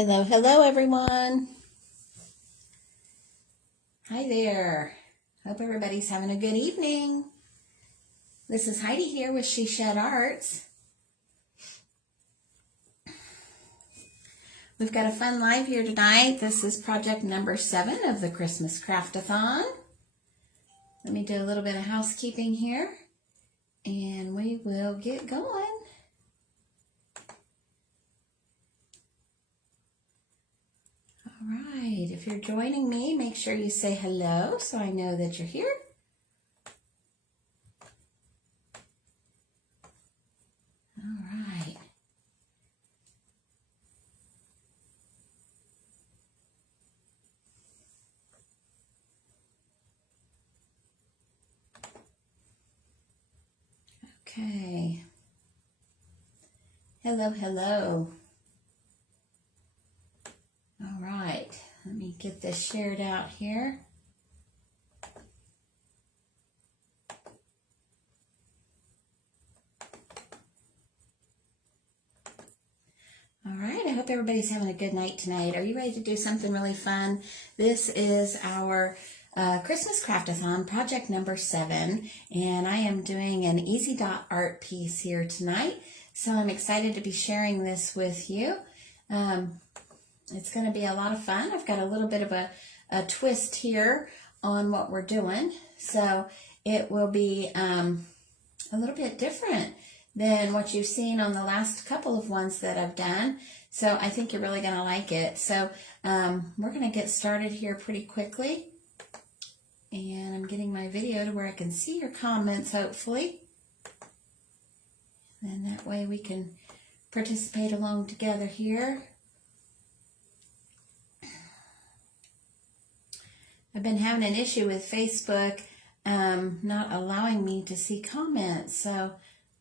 Hello, hello everyone. Hi there. Hope everybody's having a good evening. This is Heidi here with She Shed Arts. We've got a fun live here tonight. This is project number 7 of the Christmas Craft-a-thon. Let me do a little bit of housekeeping here and we will get going. All right, if you're joining me, make sure you say hello so I know that you're here. All right. Okay. Hello, hello. All right, let me get this shared out here. All right, I hope everybody's having a good night tonight. Are you ready to do something really fun? This is our Christmas Craft-a-thon, project number 7, and I am doing an easy dot art piece here tonight. So I'm excited to be sharing this with you. It's going to be a lot of fun. I've got a little bit of a twist here on what we're doing. So it will be a little bit different than what you've seen on the last couple of ones that I've done. So I think you're really going to like it. So we're going to get started here pretty quickly. And I'm getting my video to where I can see your comments, hopefully. And that way we can participate along together here. I've been having an issue with Facebook not allowing me to see comments. So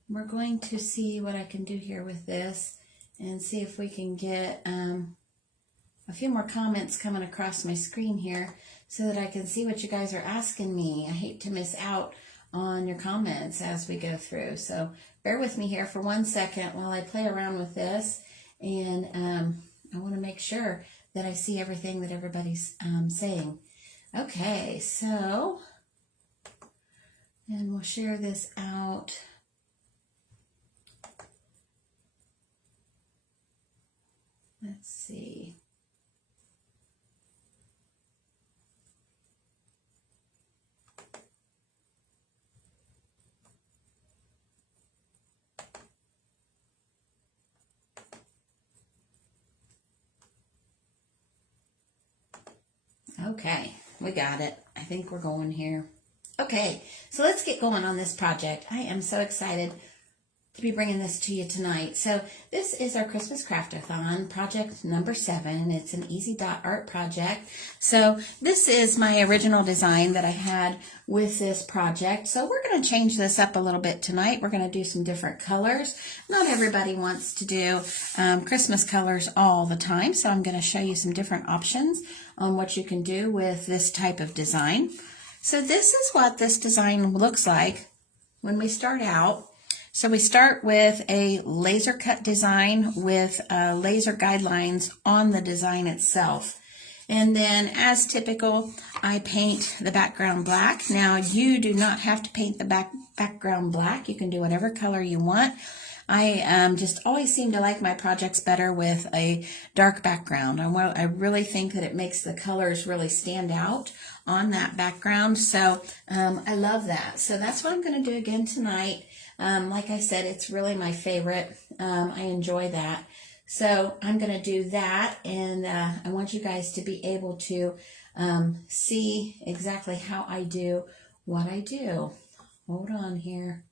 we're going to see what I can do here with this and see if we can get a few more comments coming across my screen here so that I can see what you guys are asking me. I hate to miss out on your comments as we go through. So bear with me here for 1 second while I play around with this. And I want to make sure that I see everything that everybody's saying. Okay, so, and we'll share this out. Let's see. Okay, we got it. I think we're going here. Okay, so let's get going on this project. I am so excited to be bringing this to you tonight. So this is our Christmas Craft-a-thon, project number 7. It's an easy dot art project. So this is my original design that I had with this project. So we're going to change this up a little bit tonight. We're going to do some different colors. Not everybody wants to do Christmas colors all the time. So I'm going to show you some different options on what you can do with this type of design. So this is what this design looks like when we start out. So we start with a laser cut design with laser guidelines on the design itself. And then as typical, I paint the background black. Now you do not have to paint the background black. You can do whatever color you want. I just always seem to like my projects better with a dark background. I really think that it makes the colors really stand out on that background. So I love that. So that's what I'm going to do again tonight. Like I said, it's really my favorite. I enjoy that. So I'm going to do that, and I want you guys to be able to see exactly how I do what I do. Hold on here.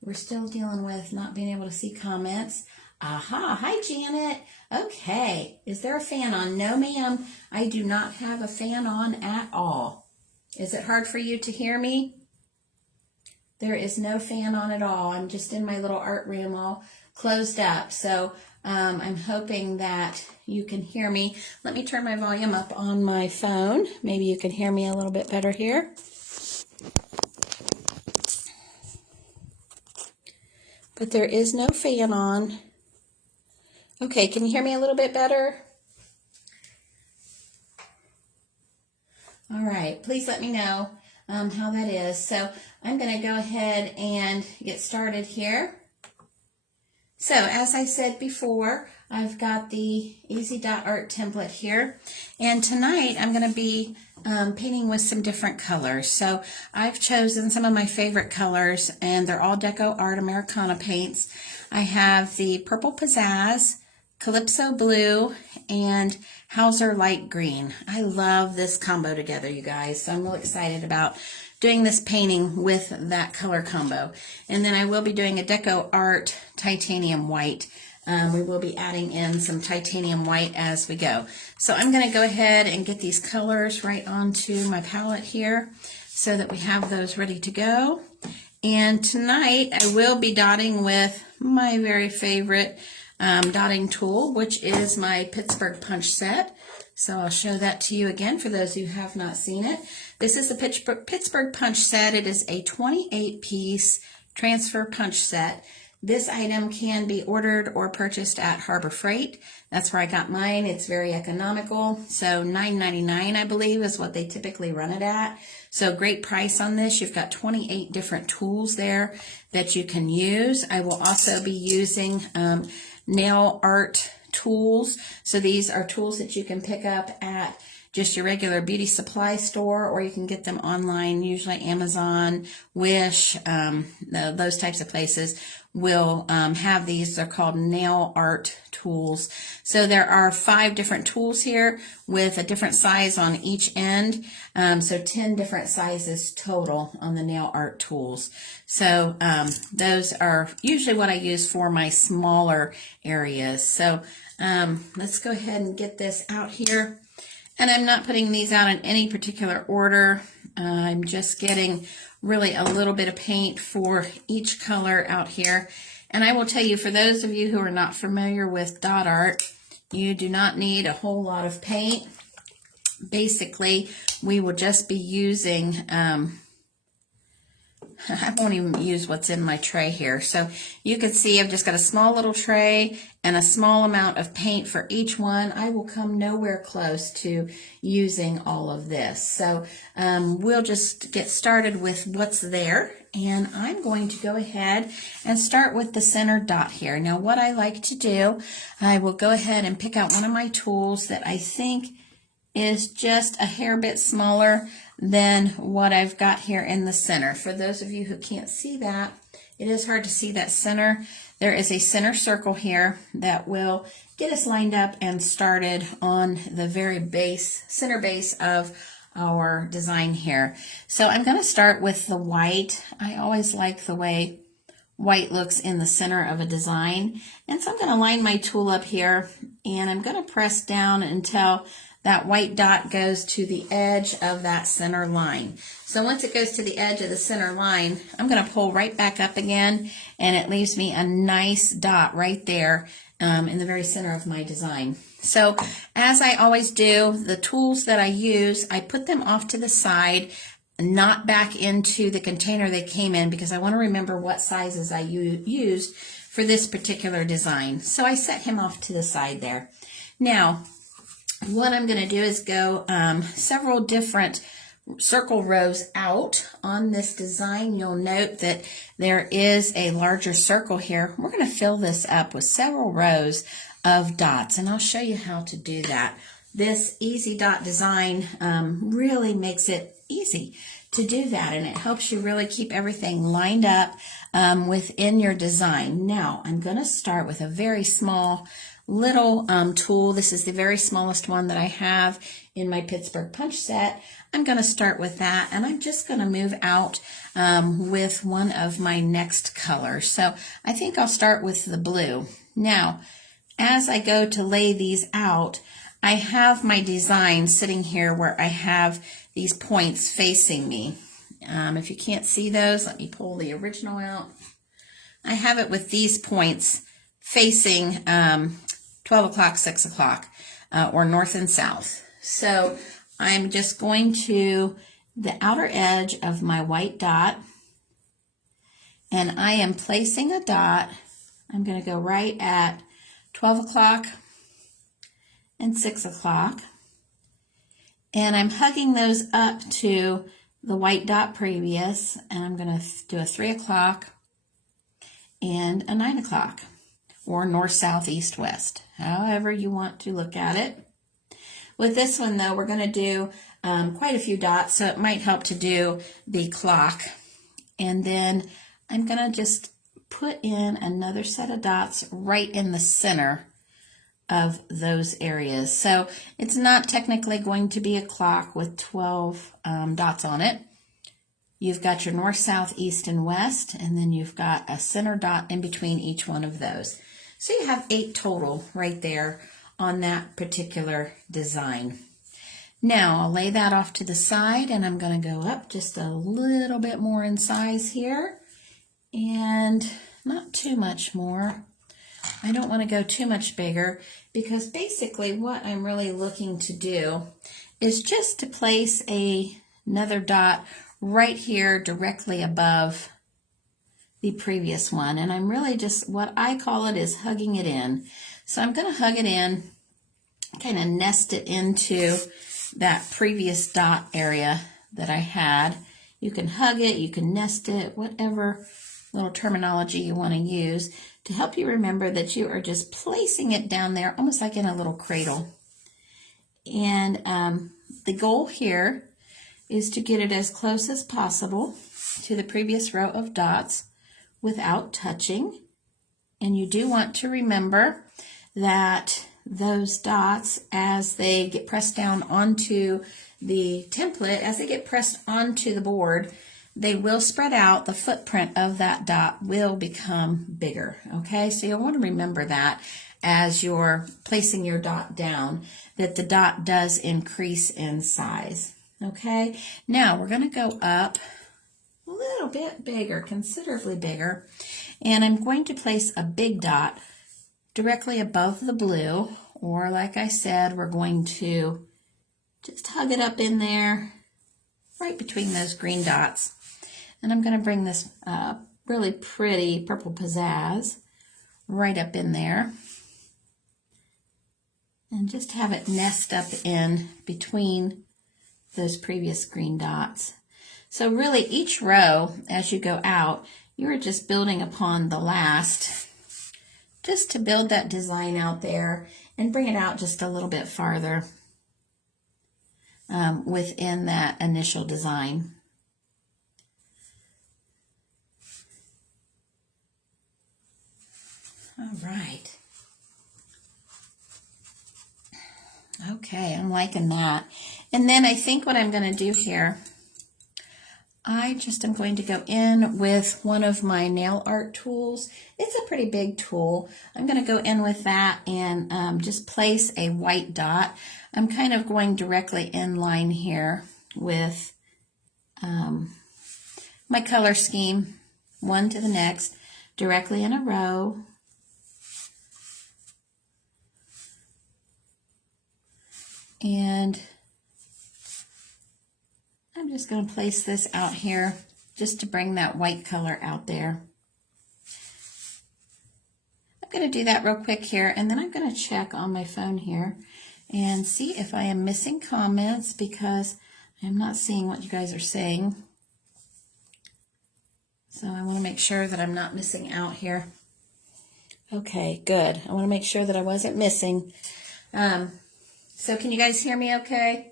We're still dealing with not being able to see comments. Aha, hi Janet. Okay, is there a fan on? No ma'am, I do not have a fan on at all. Is it hard for you to hear me? There is no fan on at all. I'm just in my little art room all closed up. So I'm hoping that you can hear me. Let me turn my volume up on my phone. Maybe you can hear me a little bit better here. But there is no fan on. Okay, can you hear me a little bit better? All right, please let me know how that is. So I'm going to go ahead and get started here. So as I said before, I've got the Easy Dot Art template here, and tonight I'm going to be painting with some different colors. So I've chosen some of my favorite colors, and they're all Deco Art Americana paints. I have the Purple Pizzazz, Calypso Blue, and Hauser Light Green. I love this combo together, you guys, so I'm really excited about doing this painting with that color combo. And then I will be doing a Deco Art Titanium White. We will be adding in some titanium white as we go. So I'm going to go ahead and get these colors right onto my palette here so that we have those ready to go. And tonight I will be dotting with my very favorite dotting tool, which is my Pittsburgh punch set. So I'll show that to you again for those who have not seen it. This is the Pittsburgh punch set. It is a 28-piece transfer punch set. This item can be ordered or purchased at Harbor Freight. That's where I got mine. It's very economical. So $9.99, I believe, is what they typically run it at. So great price on this. You've got 28 different tools there that you can use. I will also be using nail art tools. So these are tools that you can pick up at just your regular beauty supply store, or you can get them online, usually Amazon, Wish, those types of places will have these. They're called nail art tools. So there are 5 different tools here with a different size on each end. So 10 different sizes total on the nail art tools. So those are usually what I use for my smaller areas. So let's go ahead and get this out here. And I'm not putting these out in any particular order. I'm just getting really a little bit of paint for each color out here. And I will tell you, for those of you who are not familiar with dot art, you do not need a whole lot of paint. Basically, we will just be using, I won't even use what's in my tray here. So you can see I've just got a small little tray and a small amount of paint for each one. I will come nowhere close to using all of this. So we'll just get started with what's there. And I'm going to go ahead and start with the center dot here. Now what I like to do, I will go ahead and pick out one of my tools that I think is just a hair bit smaller than what I've got here in the center. For those of you who can't see that, it is hard to see that center. There is a center circle here that will get us lined up and started on the very base, center base of our design here. So I'm going to start with the white. I always like the way white looks in the center of a design. And so I'm going to line my tool up here, and I'm going to press down until that white dot goes to the edge of that center line. So once it goes to the edge of the center line, I'm going to pull right back up again, and it leaves me a nice dot right there in the very center of my design. So as I always do, the tools that I use, I put them off to the side, not back into the container they came in, because I want to remember what sizes I used for this particular design. So I set him off to the side there. Now, what I'm going to do is go several different circle rows out on this design. You'll note that there is a larger circle here. We're going to fill this up with several rows of dots, and I'll show you how to do that. This easy dot design really makes it easy to do that, and it helps you really keep everything lined up within your design. Now, I'm going to start with a very small little tool. This is the very smallest one that I have in my Pittsburgh punch set. I'm going to start with that, and I'm just going to move out with one of my next colors. So I think I'll start with the blue. Now, as I go to lay these out, I have my design sitting here where I have these points facing me. If you can't see those, let me pull the original out. I have it with these points facing 12 o'clock, 6 o'clock, or north and south. So I'm just going to the outer edge of my white dot, and I am placing a dot. I'm going to go right at 12 o'clock and 6 o'clock. And I'm hugging those up to the white dot previous, and I'm going to do a 3 o'clock and a 9 o'clock, or north, south, east, west, however you want to look at it. With this one, though, we're going to do quite a few dots, so it might help to do the clock. And then I'm going to just put in another set of dots right in the center of those areas. So it's not technically going to be a clock with 12 dots on it. You've got your north, south, east, and west, and then you've got a center dot in between each one of those. So you have 8 total right there on that particular design. Now I'll lay that off to the side, and I'm going to go up just a little bit more in size here, and not too much more. I don't want to go too much bigger, because basically what I'm really looking to do is just to place another dot right here directly above the previous one. And I'm really just, what I call it is hugging it in. So I'm going to hug it in, kind of nest it into that previous dot area that I had. You can hug it, you can nest it, whatever little terminology you want to use to help you remember that you are just placing it down there almost like in a little cradle. And the goal here is to get it as close as possible to the previous row of dots without touching. And you do want to remember that those dots, as they get pressed down onto the template, as they get pressed onto the board, they will spread out. The footprint of that dot will become bigger, okay? So you'll want to remember that as you're placing your dot down, that the dot does increase in size, okay? Now we're going to go up a little bit bigger, considerably bigger, and I'm going to place a big dot directly above the blue, or like I said, we're going to just hug it up in there, right between those green dots. And I'm going to bring this really pretty purple pizzazz right up in there, and just have it nest up in between those previous green dots. So really each row, as you go out, you are just building upon the last, just to build that design out there and bring it out just a little bit farther within that initial design. All right. Okay, I'm liking that. And then I think what I'm going to do here, I just am going to go in with one of my nail art tools. It's a pretty big tool. I'm going to go in with that and just place a white dot. I'm kind of going directly in line here with my color scheme, one to the next, directly in a row. And I'm just going to place this out here just to bring that white color out there. I'm going to do that real quick here, and then I'm going to check on my phone here and see if I am missing comments, because I'm not seeing what you guys are saying. So I want to make sure that I'm not missing out here. Okay, good. I want to make sure that I wasn't missing. So can you guys hear me okay?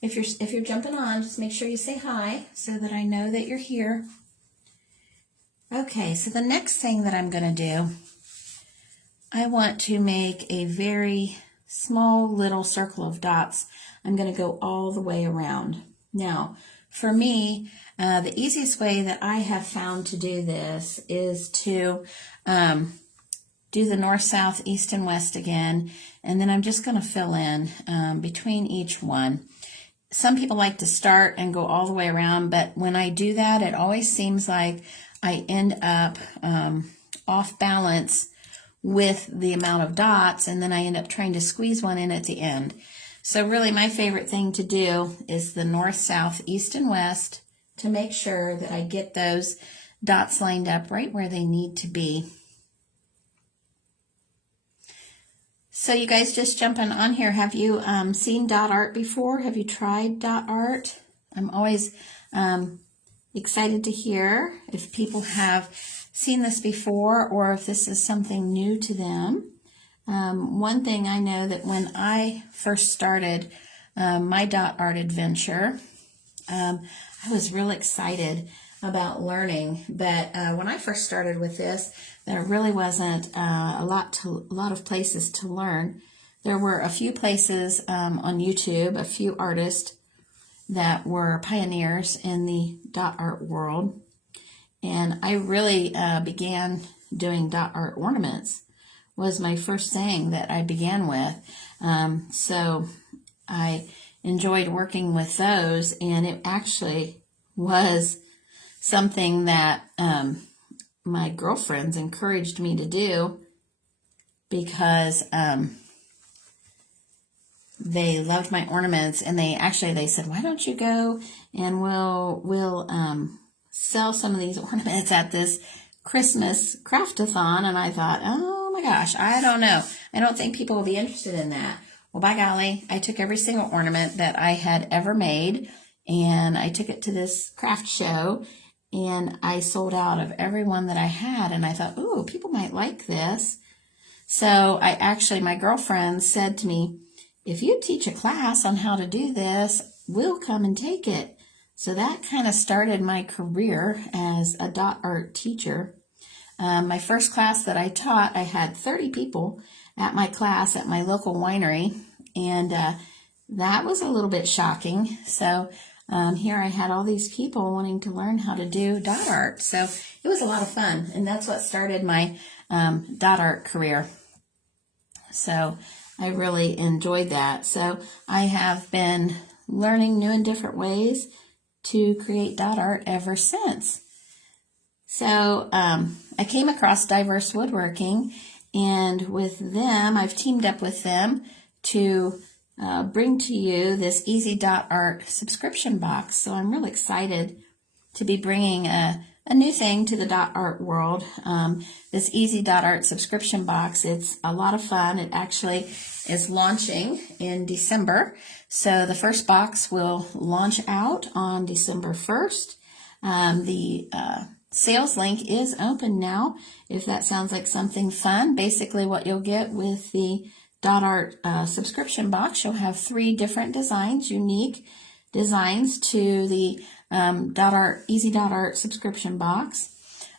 If you're jumping on, just make sure you say hi so that I know that you're here. Okay, so the next thing that I'm going to do, I want to make a very small little circle of dots. I'm going to go all the way around. Now, for me, the easiest way that I have found to do this is to do the north, south, east, and west again, and then I'm just going to fill in between each one. Some people like to start and go all the way around, but when I do that, it always seems like I end up off balance with the amount of dots, and then I end up trying to squeeze one in at the end. So really my favorite thing to do is the north, south, east, and west to make sure that I get those dots lined up right where they need to be. So you guys just jumping on here, have you seen dot art before? Have you tried dot art? I'm always excited to hear if people have seen this before or if this is something new to them. One thing I know that when I first started my dot art adventure, I was real excited about learning, but when I first started with this, there really wasn't a lot of places to learn. There were a few places on YouTube, a few artists that were pioneers in the dot art world, and I really began doing dot art ornaments. Was my first thing that I began with, so I enjoyed working with those, and it actually was something that my girlfriends encouraged me to do because they loved my ornaments, and they said, why don't you go and we'll sell some of these ornaments at this Christmas craft-a-thon. And I thought, oh my gosh, I don't know. I don't think people will be interested in that. Well, by golly, I took every single ornament that I had ever made, and I took it to this craft show, and I sold out of every one that I had, and I thought, ooh, people might like this. So my girlfriend said to me, if you teach a class on how to do this, we'll come and take it. So that kind of started my career as a dot art teacher. My first class that I taught, I had 30 people at my class at my local winery, and that was a little bit shocking. So here I had all these people wanting to learn how to do dot art. So it was a lot of fun, and that's what started my dot art career. So I really enjoyed that. So I have been learning new and different ways to create dot art ever since. So I came across Diverse Woodworking, and with them, I've teamed up with them to bring to you this Easy Dot Art subscription box. So I'm really excited to be bringing a new thing to the dot art world. This Easy Dot Art subscription box, it's a lot of fun. It actually is launching in December. So the first box will launch out on December 1st. The sales link is open now, if that sounds like something fun. Basically what you'll get with the dot art subscription box, you'll have 3 different designs, unique designs to the Easy Dot Art subscription box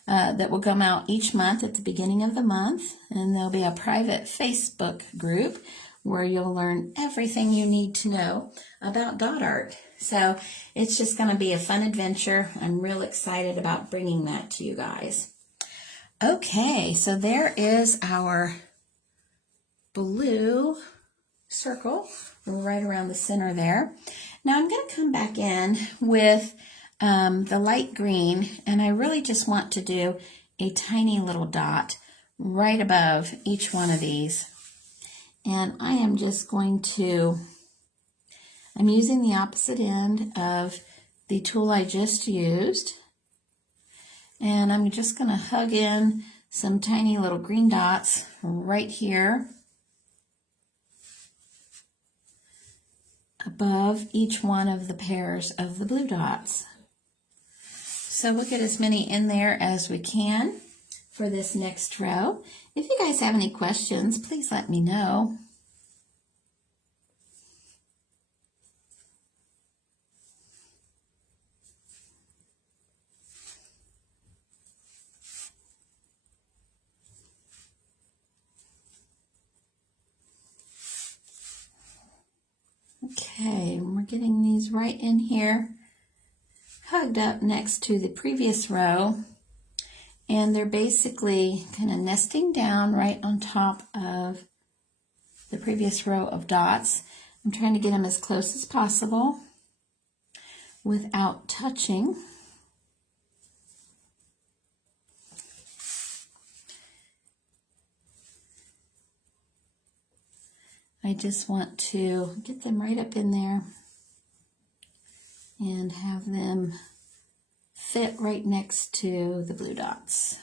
that will come out each month at the beginning of the month. And there'll be a private Facebook group where you'll learn everything you need to know about dot art. So it's just going to be a fun adventure. I'm real excited about bringing that to you guys. Okay, so there is our blue circle right around the center there. Now I'm going to come back in with the light green, and I really just want to do a tiny little dot right above each one of these. And I am just going to, I'm using the opposite end of the tool I just used, and I'm just going to hug in some tiny little green dots right here above each one of the pairs of the blue dots. So we'll get as many in there as we can for this next row. If you guys have any questions, please let me know. Okay, and we're getting these right in here, hugged up next to the previous row, and they're basically kind of nesting down right on top of the previous row of dots. I'm trying to get them as close as possible without touching. I just want to get them right up in there and have them fit right next to the blue dots.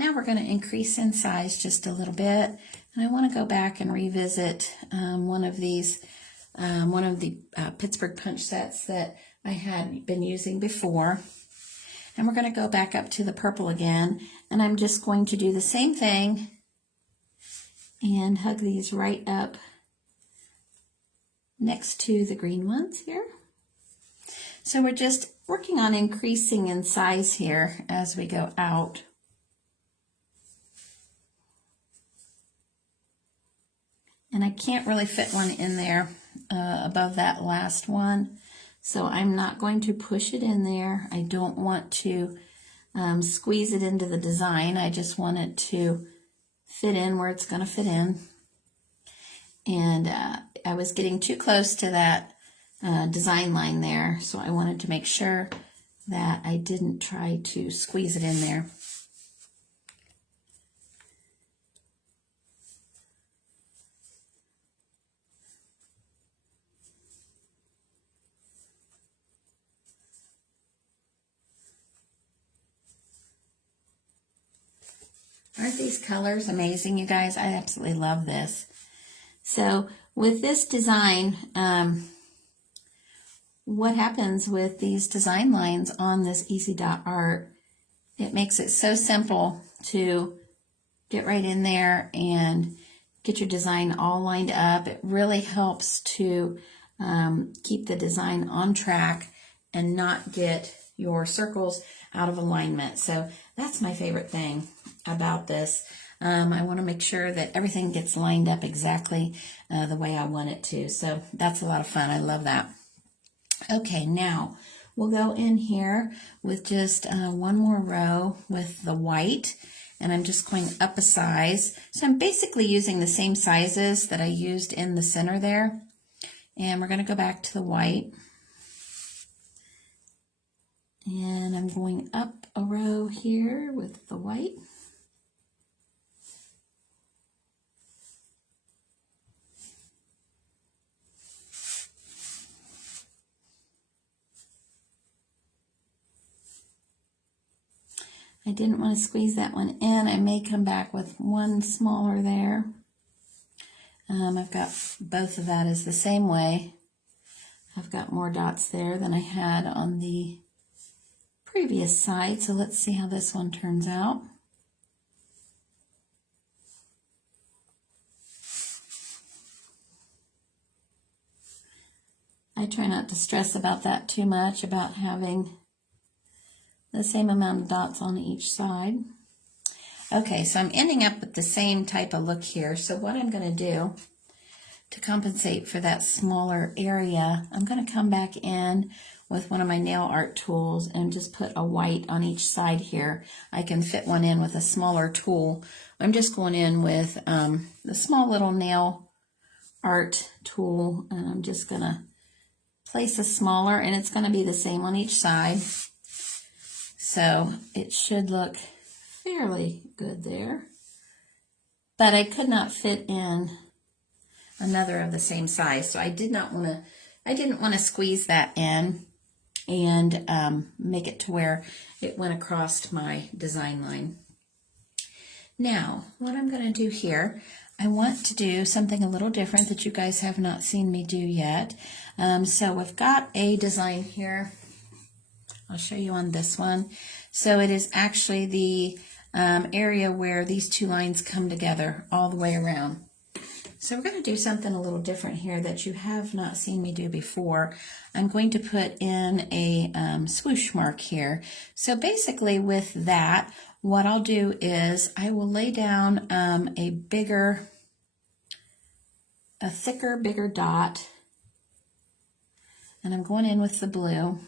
Now we're going to increase in size just a little bit. And I want to go back and revisit one of the Pittsburgh punch sets that I had been using before. And we're going to go back up to the purple again. And I'm just going to do the same thing and hug these right up next to the green ones here. So we're just working on increasing in size here as we go out. And I can't really fit one in there above that last one, so I'm not going to push it in there. I don't want to squeeze it into the design. I just want it to fit in where it's going to fit in. And I was getting too close to that design line there, so I wanted to make sure that I didn't try to squeeze it in there. Aren't these colors amazing, you guys? I absolutely love this. So with this design, what happens with these design lines on this Easy Dot art, it makes it so simple to get right in there and get your design all lined up. It really helps to keep the design on track and not get your circles out of alignment. So that's my favorite thing about this. I want to make sure that everything gets lined up exactly the way I want it to. So that's a lot of fun. I love that. Okay, now we'll go in here with just one more row with the white, and I'm just going up a size. So I'm basically using the same sizes that I used in the center there. And we're going to go back to the white. And I'm going up a row here with the white. I didn't want to squeeze that one in. I may come back with one smaller there. I've got both of that is the same way. I've got more dots there than I had on the previous side, so let's see how this one turns out. I try not to stress about that too much, about having the same amount of dots on each side. Okay, so I'm ending up with the same type of look here. So what I'm going to do to compensate for that smaller area, I'm going to come back in with one of my nail art tools and just put a white on each side here. I can fit one in with a smaller tool. I'm just going in with the small little nail art tool, and I'm just going to place a smaller, and it's going to be the same on each side. So it should look fairly good there. But I could not fit in another of the same size, so I didn't want to squeeze that in and make it to where it went across my design line. Now, what I'm going to do here, I want to do something a little different that you guys have not seen me do yet. So we've got a design here. I'll show you on this one. So it is actually the area where these two lines come together all the way around. So we're going to do something a little different here that you have not seen me do before. I'm going to put in a swoosh mark here. So basically with that, what I'll do is I will lay down a thicker, bigger dot, and I'm going in with the blue,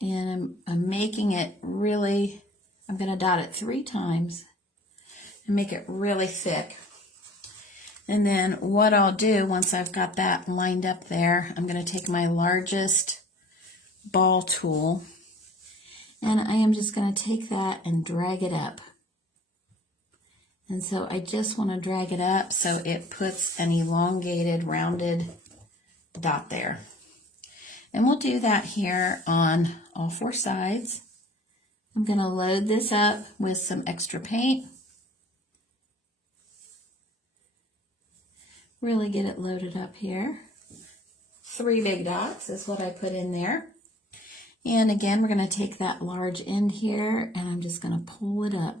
and I'm making it really, I'm going to dot it 3 times and make it really thick. And then what I'll do once I've got that lined up there, I'm going to take my largest ball tool, and I am just going to take that and drag it up. And so I just want to drag it up so it puts an elongated, rounded dot there. And we'll do that here on all 4 sides. I'm going to load this up with some extra paint. Really get it loaded up here. 3 big dots is what I put in there. And again, we're going to take that large end here and I'm just going to pull it up.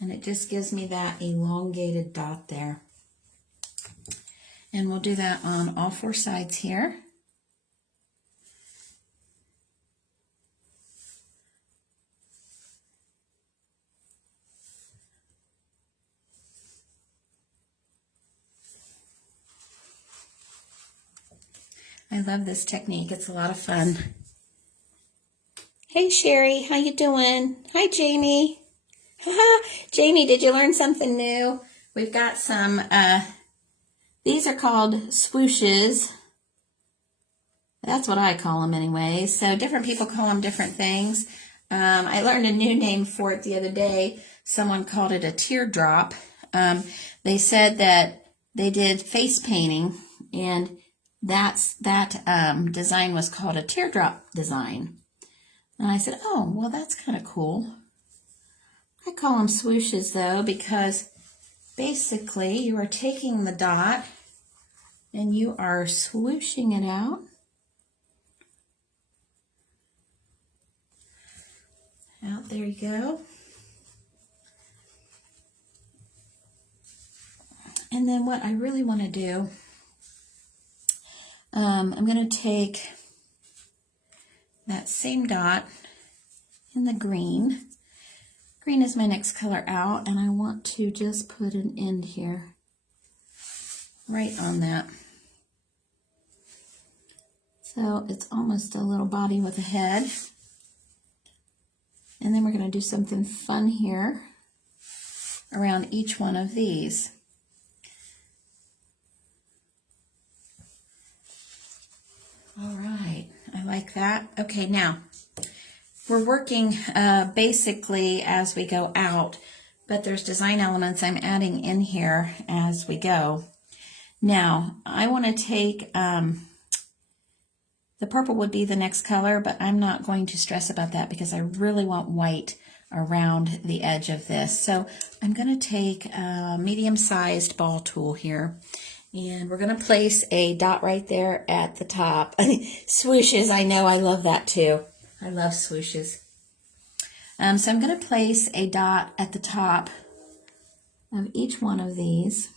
And it just gives me that elongated dot there. And we'll do that on all 4 sides here. I love this technique. It's a lot of fun. Hey Sherry, how you doing? Hi Jamie. Jamie, did you learn something new? We've got some, these are called swooshes. That's what I call them anyway. So different people call them different things. I learned a new name for it the other day. Someone called it a teardrop. They said that they did face painting and that design was called a teardrop design. And I said, oh, well, that's kind of cool. I call them swooshes, though, because basically you are taking the dot and you are swooshing it out. There you go. And then what I really want to do, I'm going to take that same dot in the green. Green is my next color out, and I want to just put an end here, right on that. So it's almost a little body with a head. And then we're going to do something fun here around each one of these. All right, I like that. Okay, now we're working basically as we go out, but there's design elements I'm adding in here as we go. Now, I want to take, the purple would be the next color, but I'm not going to stress about that because I really want white around the edge of this. So I'm going to take a medium-sized ball tool here. And we're going to place a dot right there at the top. Swooshes, I know, I love that too. I love swooshes. So I'm going to place a dot at the top of each one of these.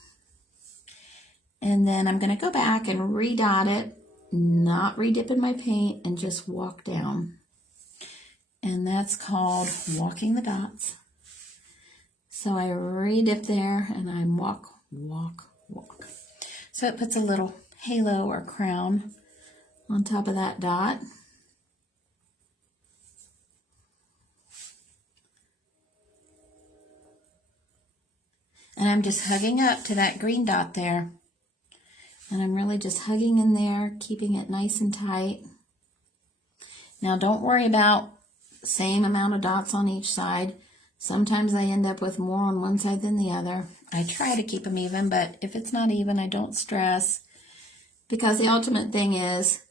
And then I'm going to go back and redot it, not redip in my paint, and just walk down. And that's called walking the dots. So I redip there and I walk, walk, walk. So it puts a little halo or crown on top of that dot. And I'm just hugging up to that green dot there. And I'm really just hugging in there, keeping it nice and tight. Now don't worry about the same amount of dots on each side. Sometimes I end up with more on one side than the other. I try to keep them even, but if it's not even, I don't stress. Because the ultimate thing is,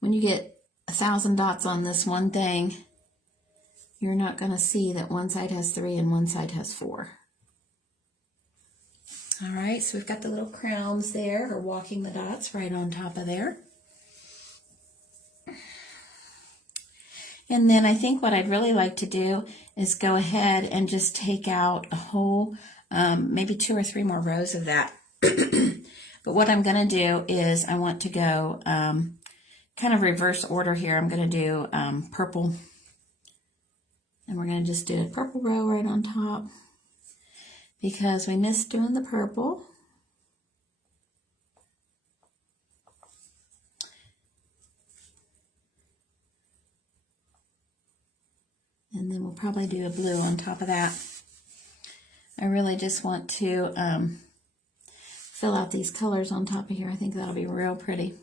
when you get 1,000 dots on this one thing, you're not going to see that one side has 3 and one side has 4. All right, so we've got the little crowns there, or walking the dots right on top of there. And then I think what I'd really like to do is go ahead and just take out a whole, maybe 2 or 3 more rows of that. But what I'm going to do is I want to go kind of reverse order here. I'm going to do purple. And we're going to just do a purple row right on top because we missed doing the purple. And then we'll probably do a blue on top of that. I really just want to fill out these colors on top of here. I think that'll be real pretty.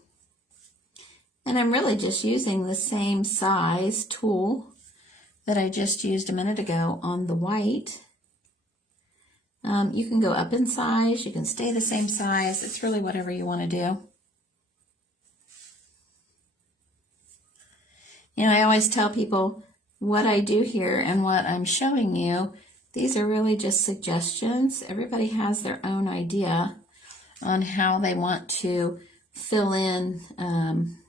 And I'm really just using the same size tool that I just used a minute ago on the white. You can go up in size, you can stay the same size. It's really whatever you want to do. You know, I always tell people what I do here and what I'm showing you, these are really just suggestions. Everybody has their own idea on how they want to fill in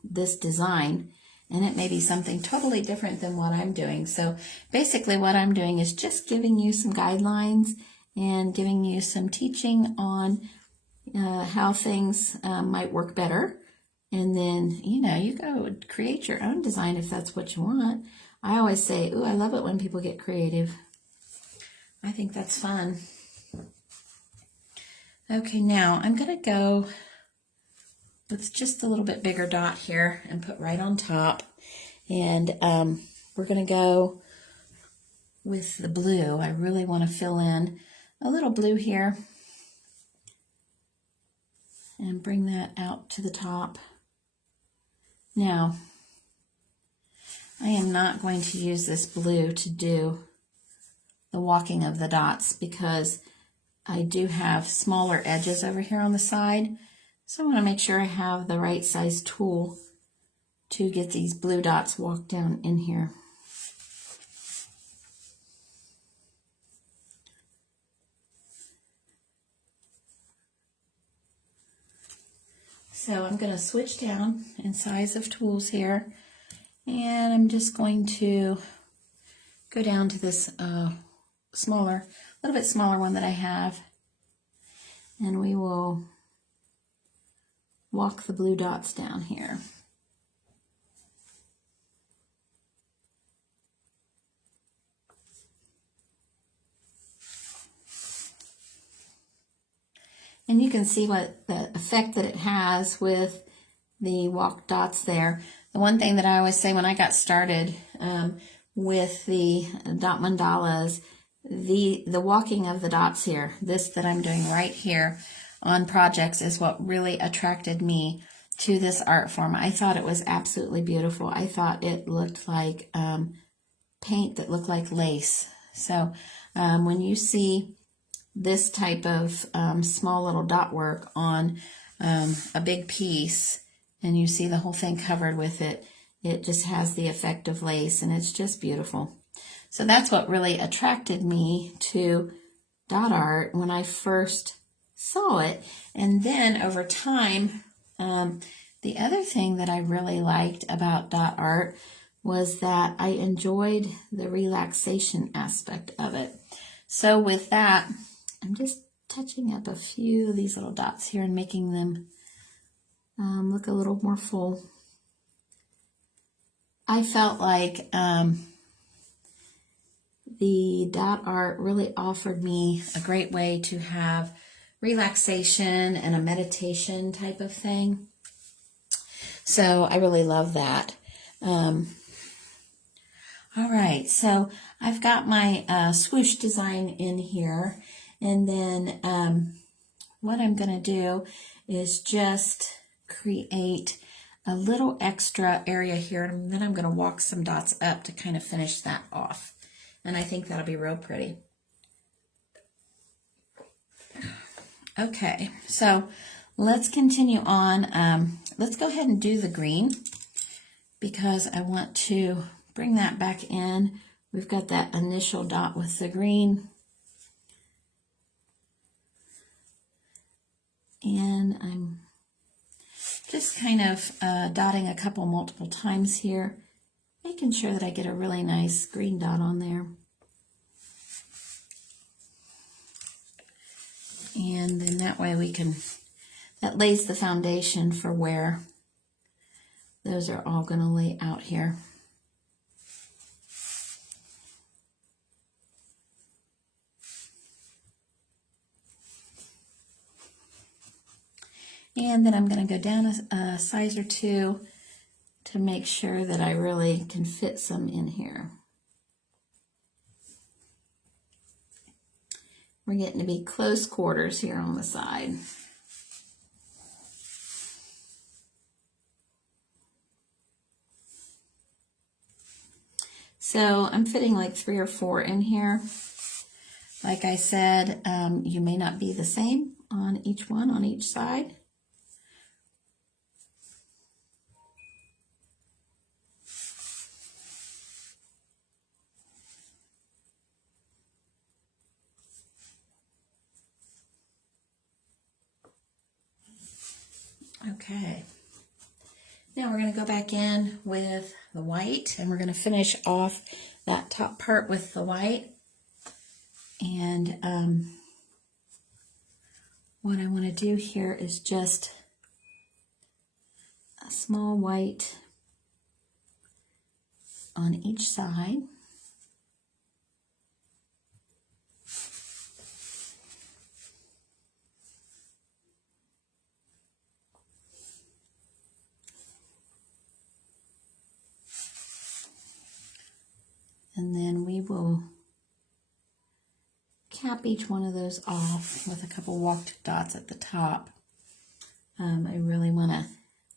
this design, and it may be something totally different than what I'm doing. So basically what I'm doing is just giving you some guidelines and giving you some teaching on how things might work better. And then, you know, you go create your own design if that's what you want. I always say, ooh, I love it when people get creative. I think that's fun. Okay, now I'm going to go with just a little bit bigger dot here and put right on top. And we're going to go with the blue. I really want to fill in a little blue here and bring that out to the top. Now, I am not going to use this blue to do the walking of the dots because I do have smaller edges over here on the side. So I want to make sure I have the right size tool to get these blue dots walked down in here. So I'm going to switch down in size of tools here, and I'm just going to go down to this smaller, a little bit smaller one that I have, and we will walk the blue dots down here. And you can see what the effect that it has with the walk dots there. The one thing that I always say when I got started with the dot mandalas, the walking of the dots here, this that I'm doing right here on projects, is what really attracted me to this art form. I thought it was absolutely beautiful. I thought it looked like paint that looked like lace. So when you see this type of small little dot work on a big piece, and you see the whole thing covered with it, it just has the effect of lace, and it's just beautiful. So that's what really attracted me to dot art when I first saw it. And then over time, the other thing that I really liked about dot art was that I enjoyed the relaxation aspect of it. So with that, I'm just touching up a few of these little dots here and making them look a little more full. I felt like the dot art really offered me a great way to have relaxation and a meditation type of thing. So I really love that. All right, so I've got my swoosh design in here. And then what I'm going to do is just create a little extra area here, and then I'm going to walk some dots up to kind of finish that off. And I think that'll be real pretty. Okay, so let's continue on. Let's go ahead and do the green because I want to bring that back in. We've got that initial dot with the green. And I'm just kind of dotting a couple multiple times here, making sure that I get a really nice green dot on there. And then that way that lays the foundation for where those are all going to lay out here. And then I'm going to go down a size or two to make sure that I really can fit some in here. We're getting to be close quarters here on the side. So I'm fitting like 3 or 4 in here. Like I said, you may not be the same on each one, on each side. Okay. Now we're going to go back in with the white, and we're going to finish off that top part with the white. And what I want to do here is just a small white on each side. And then we will cap each one of those off with a couple walked dots at the top. I really want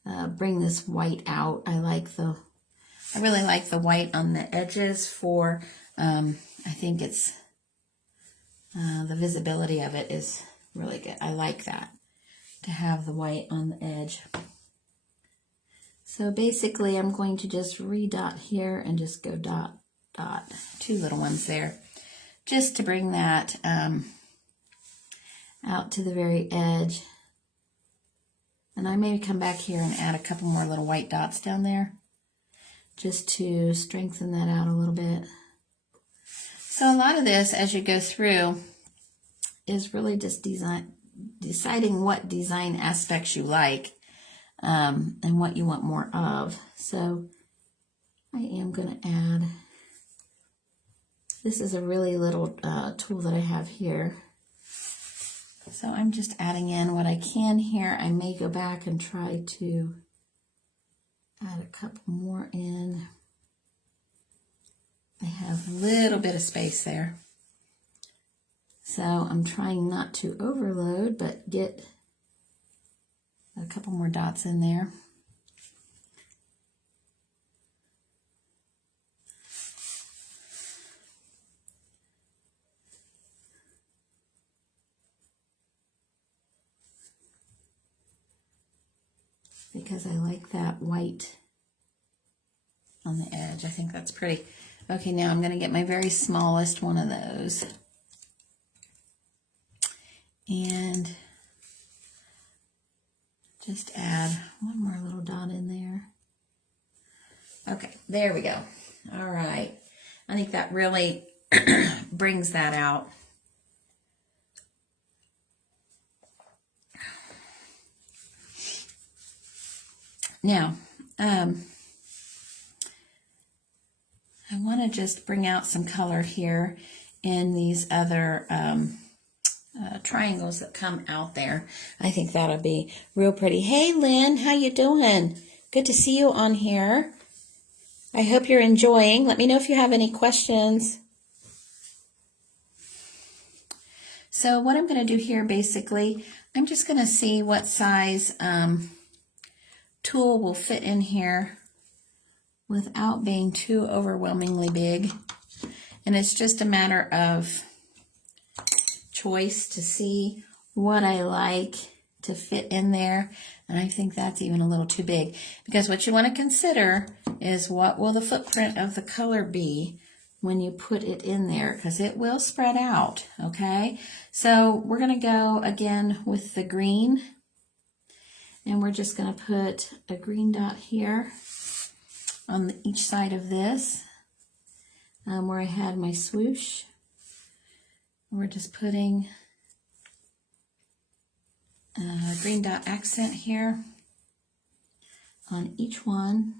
to bring this white out. I really like the white on the edges for, I think it's, the visibility of it is really good. I like that, to have the white on the edge. So basically I'm going to just redot here and just go dot, dot, two little ones there, just to bring that out to the very edge. And I may come back here and add a couple more little white dots down there, just to strengthen that out a little bit. So a lot of this, as you go through, is really just deciding what design aspects you like, and what you want more of. So I am going to add, this is a really little tool that I have here. So I'm just adding in what I can here. I may go back and try to add a couple more in. I have a little bit of space there. So I'm trying not to overload, but get a couple more dots in there. Because I like that white on the edge. I think that's pretty. Okay, now I'm going to get my very smallest one of those. And just add one more little dot in there. Okay, there we go. All right. I think that really brings that out. Now, I want to just bring out some color here in these other triangles that come out there. I think that'll be real pretty. Hey, Lynn, how you doing? Good to see you on here. I hope you're enjoying. Let me know if you have any questions. So what I'm going to do here, basically, I'm just going to see what size tool will fit in here without being too overwhelmingly big. And it's just a matter of choice to see what I like to fit in there. And I think that's even a little too big, because what you want to consider is what will the footprint of the color be when you put it in there, because it will spread out. Okay, so we're going to go again with the green, and we're just going to put a green dot here on each side of this, where I had my swoosh. We're just putting a green dot accent here on each one.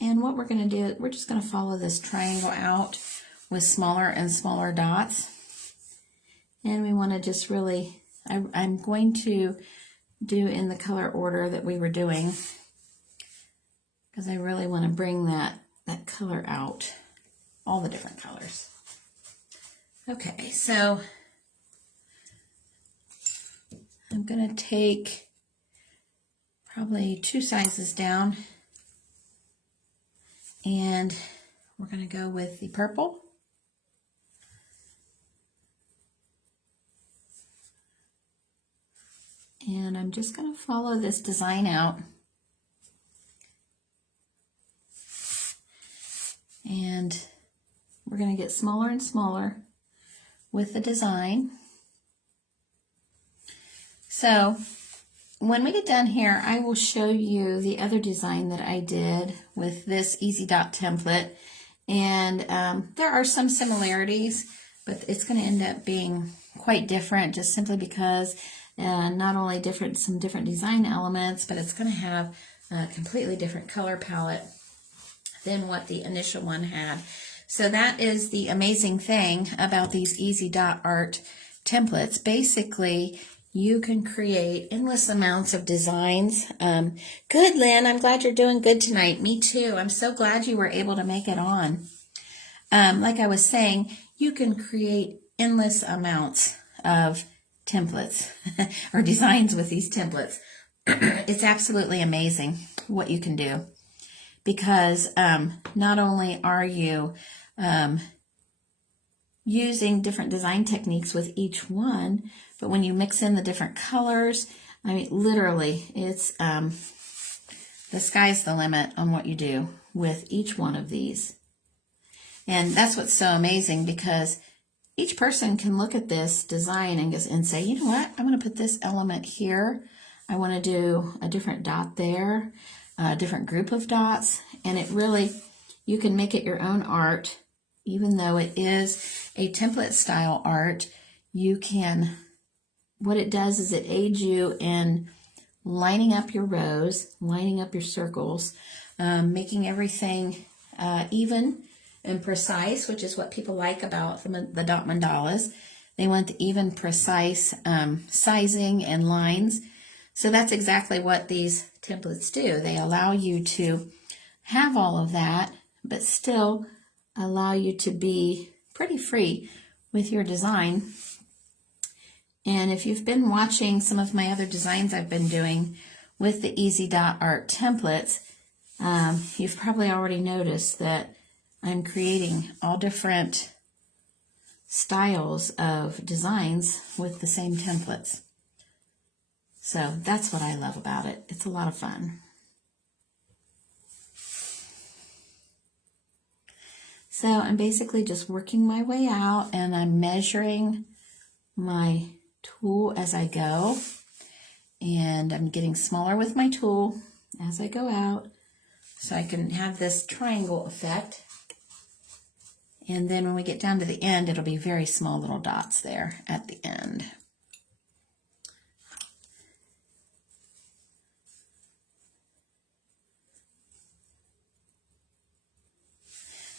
And what we're going to do, we're just going to follow this triangle out with smaller and smaller dots. And we want to just really, I'm going to do in the color order that we were doing, because I really want to bring that color out, all the different colors. Okay, so I'm going to take probably 2 sizes down, and we're going to go with the purple. And I'm just going to follow this design out. And we're going to get smaller and smaller with the design. So when we get done here, I will show you the other design that I did with this Easy Dot template. And there are some similarities, but it's going to end up being quite different just simply because not only some different design elements, but it's going to have a completely different color palette than what the initial one had. So that is the amazing thing about these Easy Dot art templates. Basically, you can create endless amounts of designs. Good, Lynn. I'm glad you're doing good tonight. Me too. I'm so glad you were able to make it on. Like I was saying, you can create endless amounts of templates or designs with these templates. It's absolutely amazing what you can do, because not only are you using different design techniques with each one, but when you mix in the different colors, I mean, literally, it's the sky's the limit on what you do with each one of these. And that's what's so amazing, because each person can look at this design and say, you know what, I want to put this element here. I want to do a different dot there, a different group of dots. And it really, you can make it your own art. Even though it is a template style art, you can, what it does is it aids you in lining up your rows, lining up your circles, making everything even and precise, which is what people like about the dot mandalas. They want the even, precise sizing and lines. So that's exactly what these templates do. They allow you to have all of that, but still allow you to be pretty free with your design. And if you've been watching some of my other designs I've been doing with the Easy Dot art templates, you've probably already noticed that I'm creating all different styles of designs with the same templates. So that's what I love about it. It's a lot of fun. So I'm basically just working my way out, and I'm measuring my tool as I go. And I'm getting smaller with my tool as I go out, so I can have this triangle effect. And then when we get down to the end, it'll be very small little dots there at the end.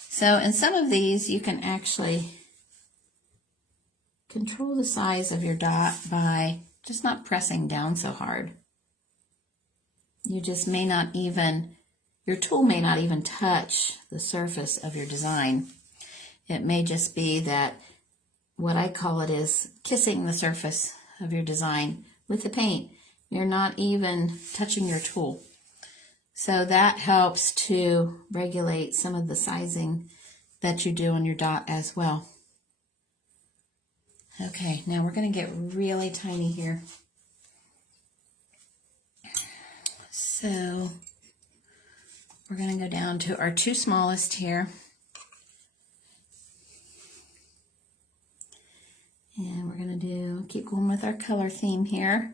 So in some of these, you can actually control the size of your dot by just not pressing down so hard. You just may not even, your tool may not even touch the surface of your design. It may just be that what I call it is kissing the surface of your design with the paint. You're not even touching your tool. So that helps to regulate some of the sizing that you do on your dot as well. Okay, now we're going to get really tiny here. So we're going to go down to our two smallest here. And we're going to keep going with our color theme here.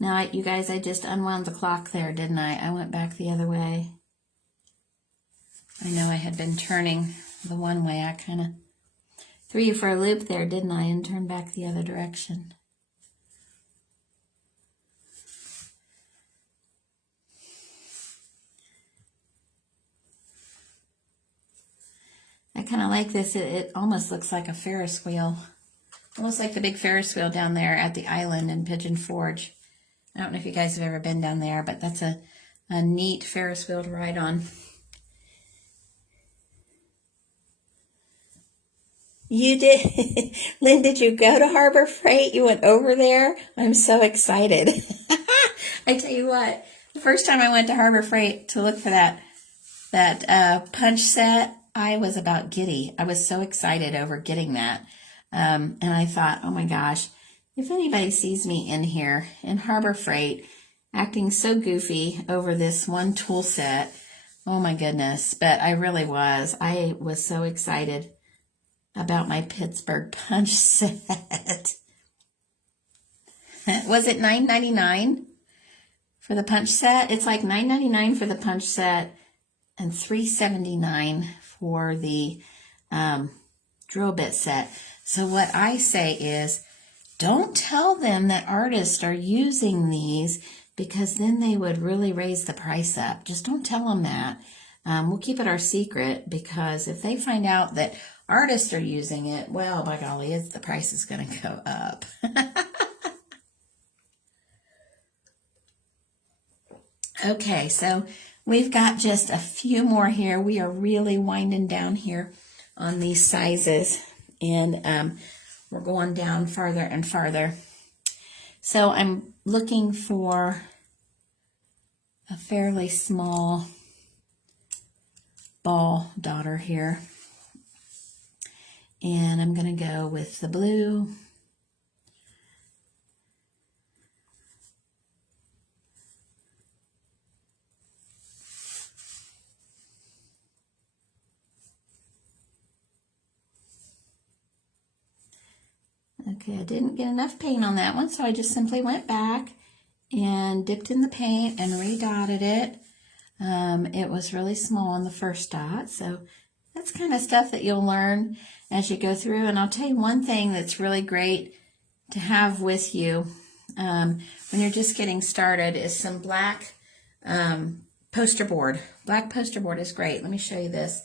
Now, you guys, I just unwound the clock there, didn't I? I went back the other way. I know I had been turning the one way. I kind of threw you for a loop there, didn't I? And turned back the other direction. I kind of like this. It almost looks like a Ferris wheel. Almost like the big Ferris wheel down there at the island in Pigeon Forge. I don't know if you guys have ever been down there, but that's a neat Ferris wheel to ride on. You did? Lynn, did you go to Harbor Freight? You went over there? I'm so excited. I tell you what, the first time I went to Harbor Freight to look for that punch set, I was about giddy. I was so excited over getting that. And I thought, oh my gosh, if anybody sees me in here in Harbor Freight acting so goofy over this one tool set, oh my goodness. But I really was. I was so excited about my Pittsburgh punch set. Was it $9.99 for the punch set? It's like $9.99 for the punch set and $3.79 for the drill bit set. So what I say is, don't tell them that artists are using these, because then they would really raise the price up. Just don't tell them that. We'll keep it our secret, because if they find out that artists are using it, well, by golly, the price is going to go up. Okay, so we've got just a few more here. We are really winding down here on these sizes, and we're going down farther and farther. So I'm looking for a fairly small ball daughter here, and I'm going to go with the blue. Okay, I didn't get enough paint on that one, so I just simply went back and dipped in the paint and redotted it. It was really small on the first dot, so that's kind of stuff that you'll learn as you go through. And I'll tell you one thing that's really great to have with you when you're just getting started is some black poster board. Black poster board is great. Let me show you this.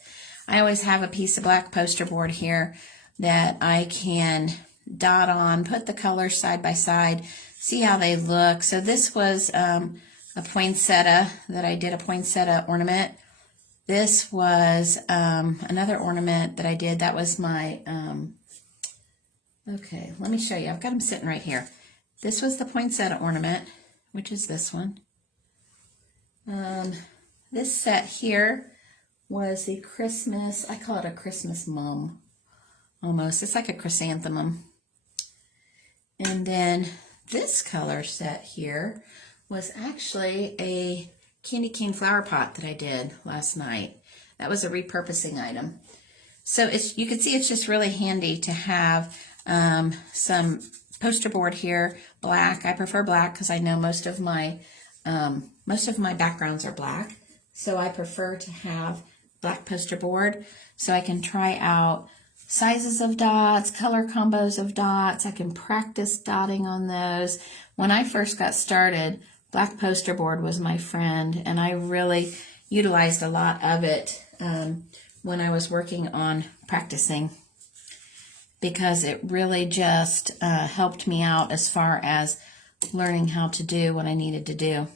I always have a piece of black poster board here that I can dot on, put the colors side by side, see how they look. So this was a poinsettia that I did, a poinsettia ornament. This was another ornament that I did. That was my, okay, let me show you. I've got them sitting right here. This was the poinsettia ornament, which is this one. This set here was the Christmas, I call it a Christmas Mum, almost. It's like a chrysanthemum. And then this color set here was actually a candy cane flower pot that I did last night. That was a repurposing item. So you can see it's just really handy to have some poster board here, black. I prefer black because I know most of my backgrounds are black. So I prefer to have black poster board so I can try out sizes of dots, color combos of dots. I can practice dotting on those. When I first got started, black poster board was my friend, and I really utilized a lot of it when I was working on practicing, because it really just helped me out as far as learning how to do what I needed to do.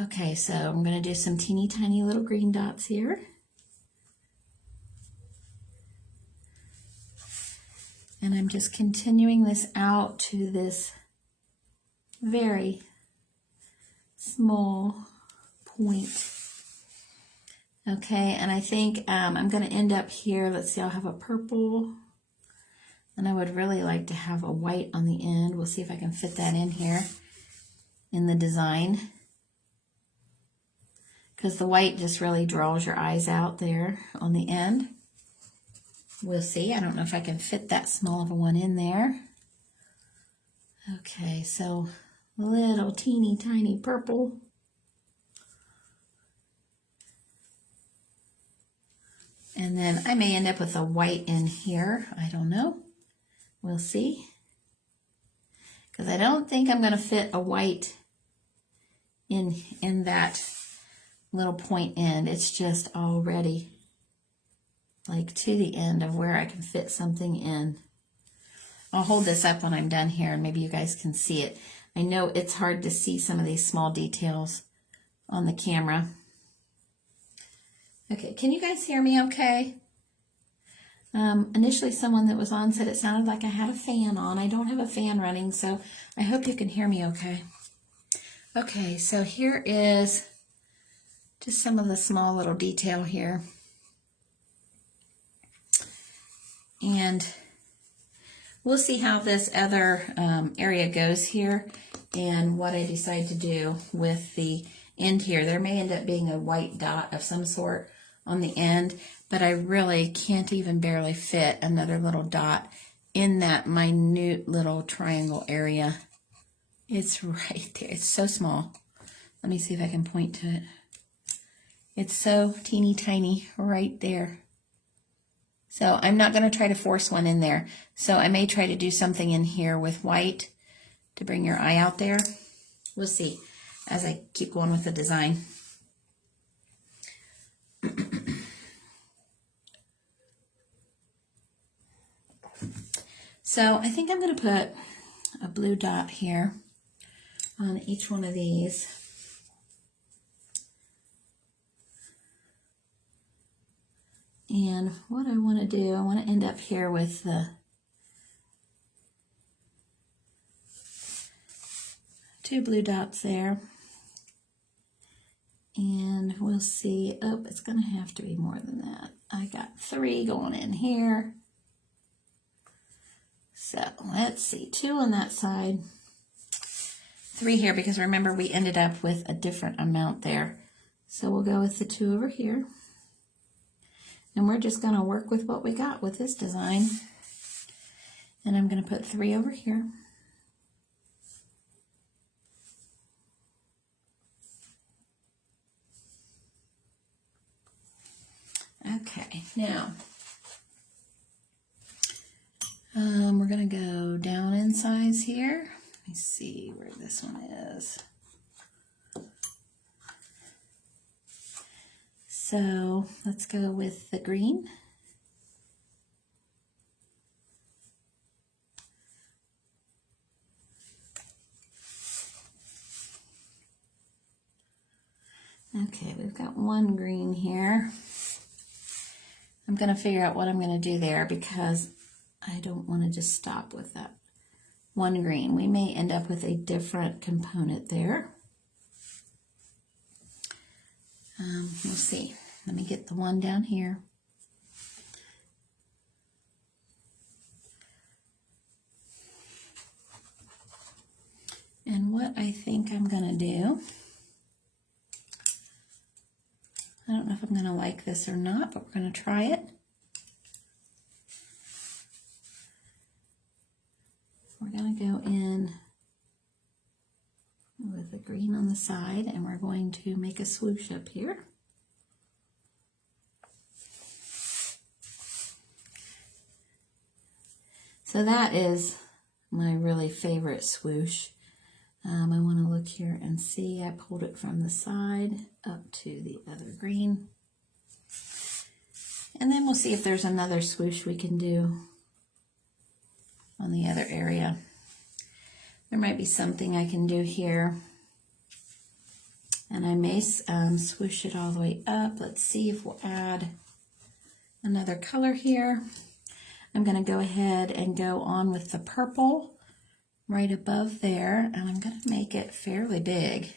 Okay, so I'm going to do some teeny tiny little green dots here. And I'm just continuing this out to this very small point. Okay, and I think I'm going to end up here. Let's see, I'll have a purple. And I would really like to have a white on the end. We'll see if I can fit that in here in the design, because the white just really draws your eyes out there on the end. We'll see. I don't know if I can fit that small of a one in there. Okay, so little teeny tiny purple. And then I may end up with a white in here. I don't know. We'll see. Because I don't think I'm going to fit a white in that little point end. It's just already like to the end of where I can fit something in. I'll hold this up when I'm done here and maybe you guys can see it. I know it's hard to see some of these small details on the camera. Okay, can you guys hear me okay? Initially someone that was on said it sounded like I had a fan on. I don't have a fan running, so I hope you can hear me okay. Okay, so here is just some of the small little detail here. And we'll see how this other area goes here and what I decide to do with the end here. There may end up being a white dot of some sort on the end, but I really can't even barely fit another little dot in that minute little triangle area. It's right there. It's so small. Let me see if I can point to it. It's so teeny tiny right there. So I'm not going to try to force one in there. So I may try to do something in here with white to bring your eye out there. We'll see as I keep going with the design. So I think I'm going to put a blue dot here on each one of these. And what I want to do, I want to end up here with the two blue dots there. And we'll see, oh, it's going to have to be more than that. I got 3 going in here. So let's see, 2 on that side, 3 here, because remember we ended up with a different amount there. So we'll go with the 2 over here. And we're just going to work with what we got with this design. And I'm going to put 3 over here. Okay, now we're going to go down in size here. Let me see where this one is. So let's go with the green. Okay, we've got 1 green here. I'm going to figure out what I'm going to do there because I don't want to just stop with that 1 green. We may end up with a different component there. We'll see. Let me get the 1 down here. And what I think I'm going to do, I don't know if I'm going to like this or not, but we're going to try it. We're going to go in with the green on the side, and we're going to make a swoosh up here. So that is my really favorite swoosh. I want to look here and see. I pulled it from the side up to the other green. And then we'll see if there's another swoosh we can do on the other area. There might be something I can do here. And I may swoosh it all the way up. Let's see if we'll add another color here. I'm going to go ahead and go on with the purple right above there, and I'm going to make it fairly big.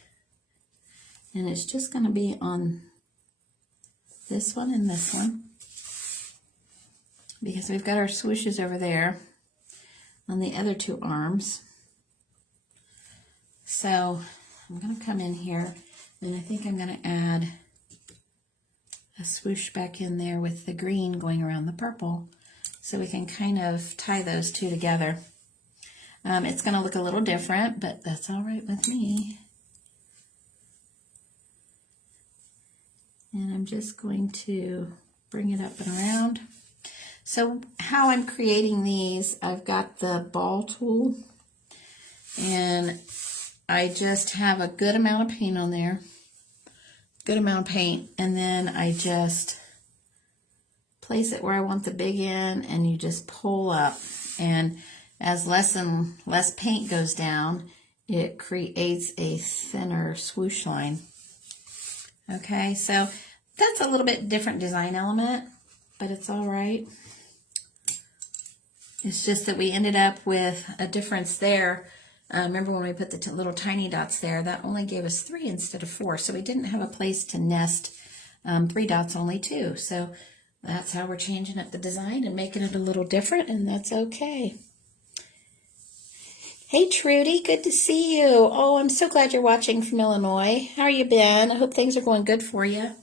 And it's just going to be on this one and this one, because we've got our swooshes over there on the other 2 arms. So I'm going to come in here, and I think I'm going to add a swoosh back in there with the green going around the purple, so we can kind of tie those 2 together. It's going to look a little different, but that's all right with me. And I'm just going to bring it up and around. So how I'm creating these, I've got the ball tool, and I just have a good amount of paint on there. Good amount of paint, and then I just place it where I want the big end, and you just pull up, and as less and less paint goes down, it creates a thinner swoosh line. Okay, so that's a little bit different design element, but it's all right. It's just that we ended up with a difference there. Remember when we put the little tiny dots there, that only gave us 3 instead of 4, so we didn't have a place to nest 3 dots, only 2. So that's how we're changing up the design and making it a little different, and that's okay. Hey Trudy, good to see you. Oh, I'm so glad you're watching from Illinois. How you been? I hope things are going good for you.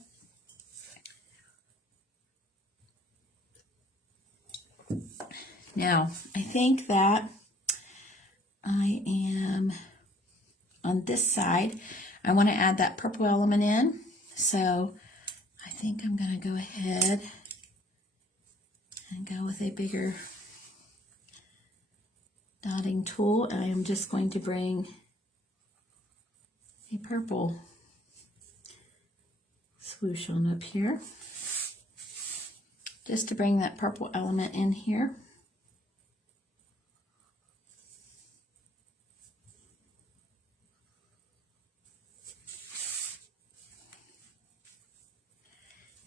Now, I think that I am on this side. I want to add that purple element in. So I think I'm going to go ahead and go with a bigger dotting tool. And I am just going to bring a purple swoosh on up here, just to bring that purple element in here.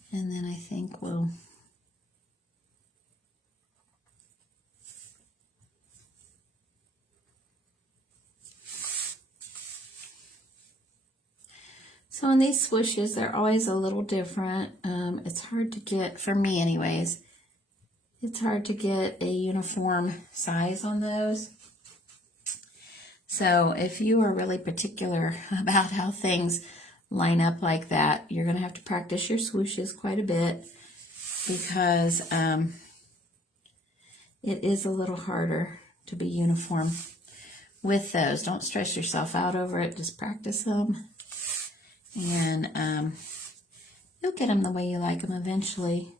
And then I think we'll so in these swooshes, they're always a little different. It's hard to get, for me anyways, it's hard to get a uniform size on those. So if you are really particular about how things line up like that, you're going to have to practice your swooshes quite a bit, because it is a little harder to be uniform with those. Don't stress yourself out over it. Just practice them, and you'll get them the way you like them eventually.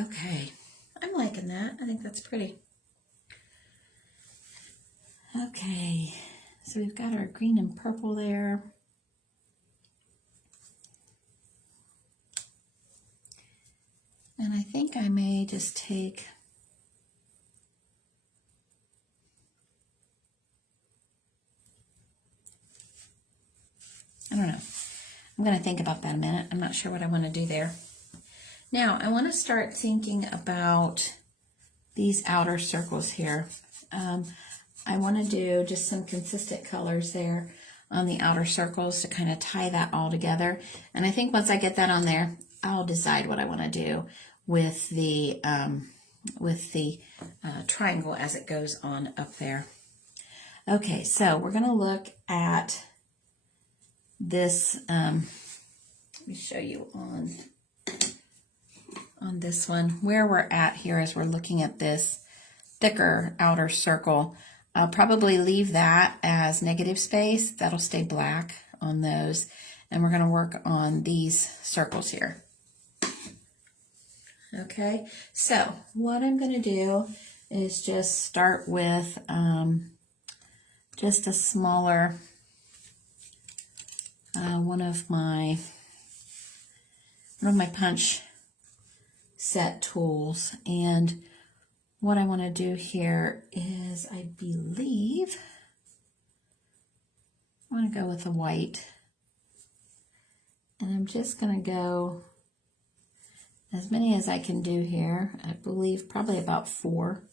Okay, I'm liking that. I think that's pretty. Okay, so we've got our green and purple there. And I think I may just take I don't know. I'm going to think about that a minute. I'm not sure what I want to do there. Now, I want to start thinking about these outer circles here. I want to do just some consistent colors there on the outer circles to kind of tie that all together. And I think once I get that on there, I'll decide what I want to do with the triangle as it goes on up there. Okay, so we're going to look at this. Let me show you on this one where we're at here as we're looking at this thicker outer circle. I'll probably leave that as negative space. That'll stay black on those. And we're going to work on these circles here. Okay, so what I'm going to do is just start with just a smaller one of my punch set tools, and what I want to do here is, I believe I want to go with the white, and I'm just going to go as many as I can do here. I believe probably about 4.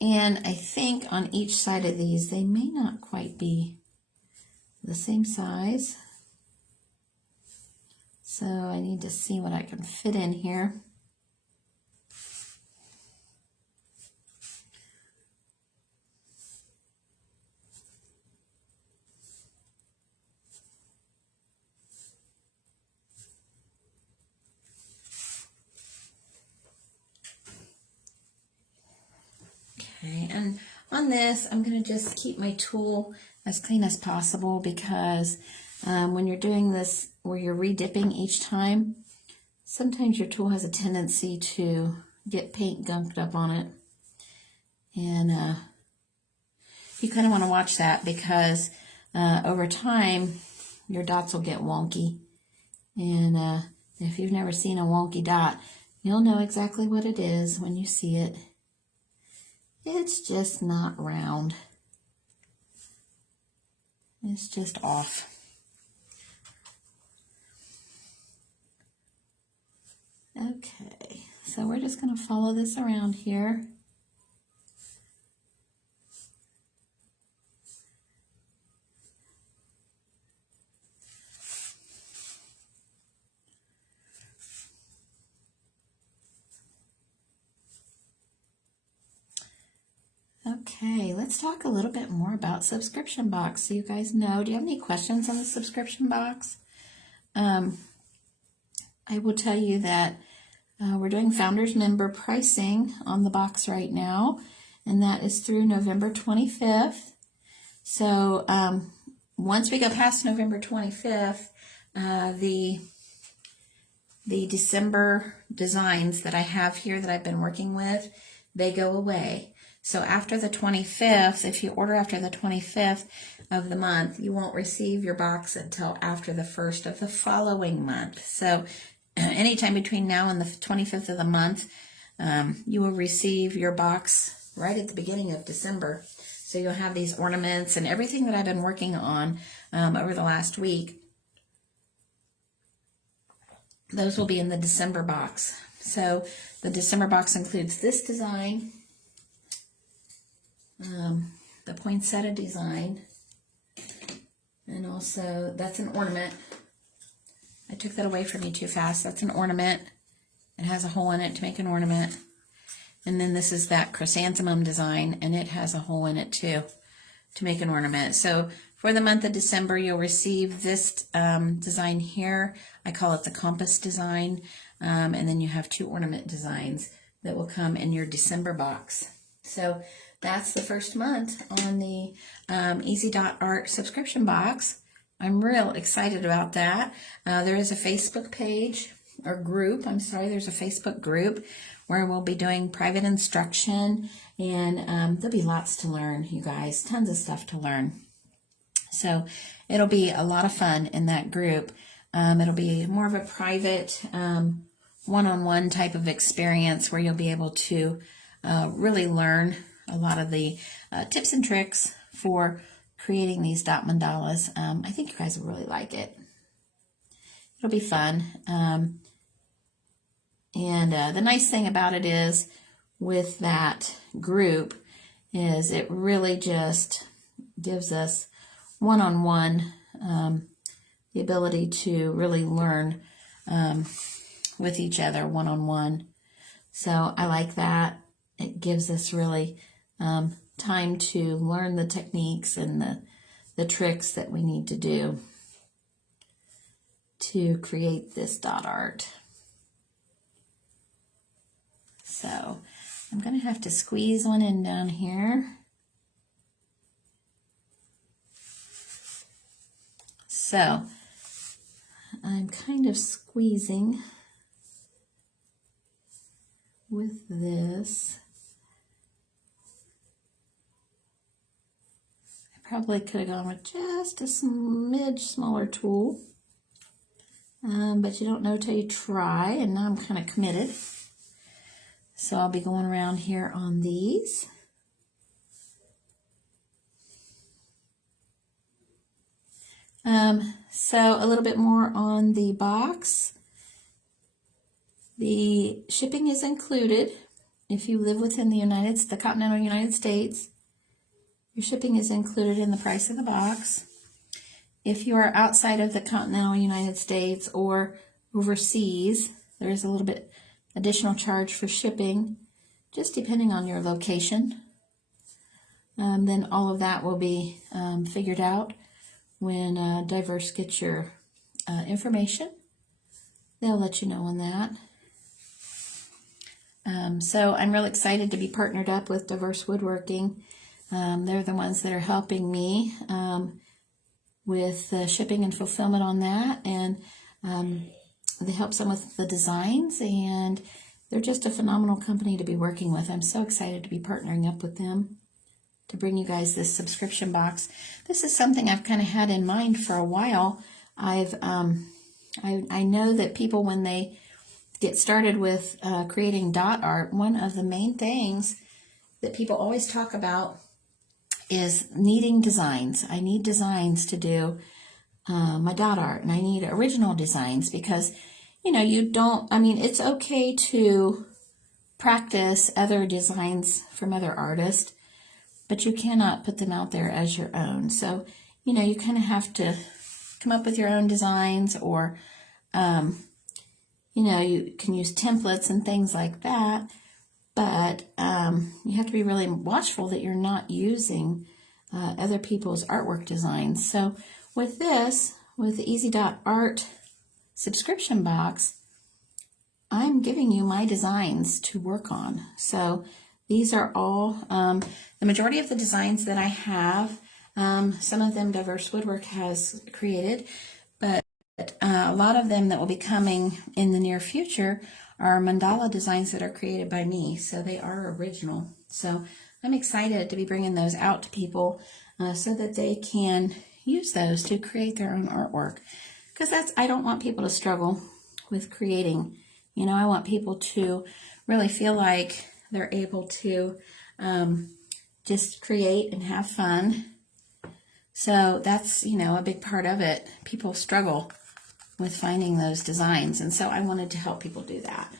And I think on each side of these, they may not quite be the same size. So I need to see what I can fit in here. Okay, and on this, I'm going to just keep my tool as clean as possible, because when you're doing this where you're re-dipping each time, sometimes your tool has a tendency to get paint gunked up on it. And you kind of want to watch that, because over time, your dots will get wonky. And if you've never seen a wonky dot, you'll know exactly what it is when you see it. It's just not round. It's just off. Okay, so we're just going to follow this around here. Okay, let's talk a little bit more about subscription box so you guys know. Do you have any questions on the subscription box? I will tell you that we're doing Founders Member pricing on the box right now, and that is through November 25th. So once we go past November 25th, the December designs that I have here that I've been working with, they go away. So after the 25th, if you order after the 25th of the month, you won't receive your box until after the 1st of the following month. So anytime between now and the 25th of the month, you will receive your box right at the beginning of December. So you'll have these ornaments and everything that I've been working on over the last week. Those will be in the December box. So the December box includes this design, the poinsettia design, and also that's an ornament. I took that away from you too fast. That's an ornament. It has a hole in it to make an ornament. And then this is that chrysanthemum design, and it has a hole in it too to make an ornament. So for the month of December, you'll receive this design here. I call it the compass design. And then you have 2 ornament designs that will come in your December box. So that's the first month on the Easy.Art subscription box. I'm real excited about that. There is a Facebook page or group. There's a Facebook group where we'll be doing private instruction, and there'll be lots to learn, you guys, tons of stuff to learn. So it'll be a lot of fun in that group. It'll be more of a private one-on-one type of experience where you'll be able to really learn a lot of the tips and tricks for creating these dot mandalas. I think you guys will really like it. It'll be fun. And the nice thing about it is with that group is it really just gives us one-on-one the ability to really learn with each other one-on-one. So I like that. It gives us really time to learn the techniques and the tricks that we need to do to create this dot art. So I'm going to have to squeeze one in down here. So I'm kind of squeezing with this. I probably could have gone with just a smidge smaller tool, but you don't know till you try, and now I'm kind of committed. So I'll be going around here on these. So a little bit more on the box. The shipping is included if you live within the continental United States. Your shipping is included in the price of the box. If you are outside of the continental United States or overseas, there is a little bit additional charge for shipping, just depending on your location. Then all of that will be figured out when Diverse gets your information. They'll let you know on that. So I'm real excited to be partnered up with Diverse Woodworking. They're the ones that are helping me with shipping and fulfillment on that, and they help some with the designs, and they're just a phenomenal company to be working with. I'm so excited to be partnering up with them to bring you guys this subscription box. This is something I've kind of had in mind for a while. I know that people, when they get started with creating dot art, one of the main things that people always talk about is needing designs. I need designs to do my dot art, and I need original designs because, it's okay to practice other designs from other artists, but you cannot put them out there as your own. So, you kind of have to come up with your own designs, or, you can use templates and things like that. But you have to be really watchful that you're not using other people's artwork designs. So with this, with the Easy Art subscription box, I'm giving you my designs to work on. So these are all, the majority of the designs that I have, some of them Diverse Woodwork has created, but a lot of them that will be coming in the near future are mandala designs that are created by me. So they are original. So I'm excited to be bringing those out to people so that they can use those to create their own artwork. Because I don't want people to struggle with creating. You know, I want people to really feel like they're able to just create and have fun. So that's, you know, a big part of it. People struggle with finding those designs. And so I wanted to help people do that.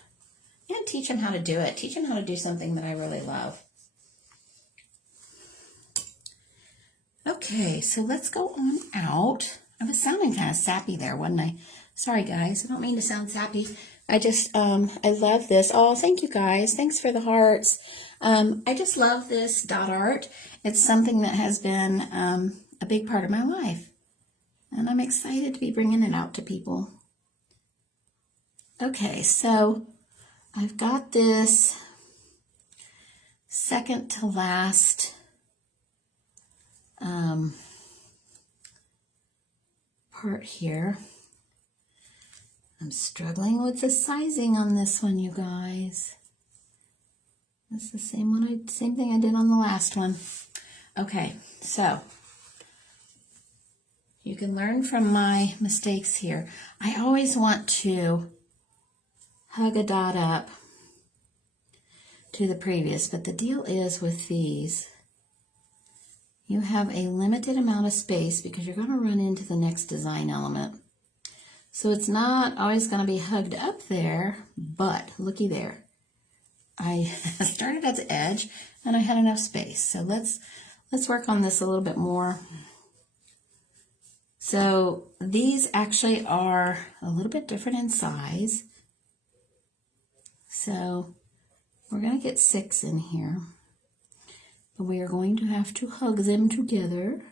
And teach them how to do it. Teach them how to do something that I really love. Okay, so let's go on out. I was sounding kind of sappy there, wasn't I? Sorry, guys. I don't mean to sound sappy. I just, I love this. Oh, thank you, guys. Thanks for the hearts. I just love this dot art. It's something that has been a big part of my life. And I'm excited to be bringing it out to people. Okay, so I've got this second to last part here. I'm struggling with the sizing on this one, you guys. That's the same thing I did on the last one. Okay, so you can learn from my mistakes here. I always want to hug a dot up to the previous, but the deal is with these, you have a limited amount of space because you're going to run into the next design element. So it's not always going to be hugged up there, but looky there. I started at the edge and I had enough space. So let's work on this a little bit more. So these actually are a little bit different in size. So we're going to get 6 in here. But we are going to have to hug them together.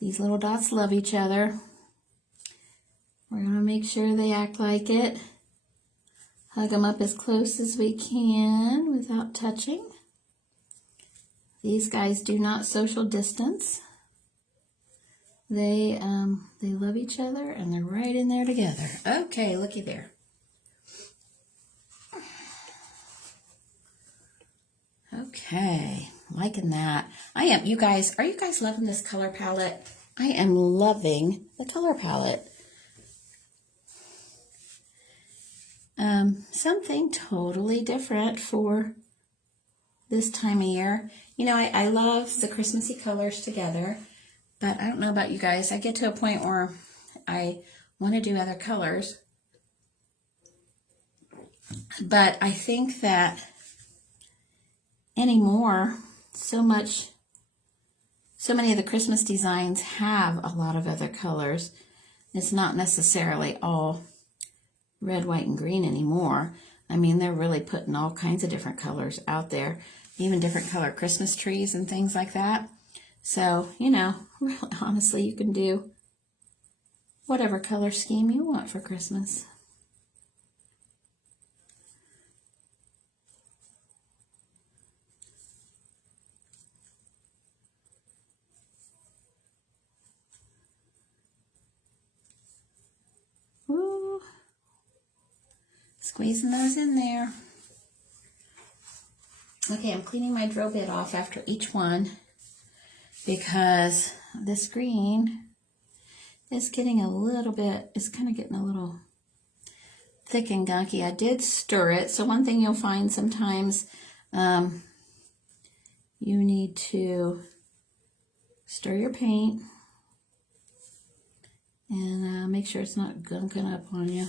These little dots love each other. We're going to make sure they act like it. Hug them up as close as we can without touching. These guys do not social distance. They love each other and they're right in there together. Okay, looky there. Okay, liking that. I am. You guys, are you guys loving this color palette? I am loving the color palette. Something totally different for this time of year. You know, I love the Christmassy colors together, but I don't know about you guys. I get to a point where I want to do other colors, but I think that anymore, so many of the Christmas designs have a lot of other colors. It's not necessarily all red, white, and green anymore. I mean, they're really putting all kinds of different colors out there, even different color Christmas trees and things like that. So, you know, really, honestly, you can do whatever color scheme you want for Christmas. Ooh. Squeezing those in there. Okay, I'm cleaning my drill bit off after each one because this green is getting a little bit, it's kind of getting a little thick and gunky. I did stir it. So one thing you'll find sometimes you need to stir your paint and make sure it's not gunking up on you.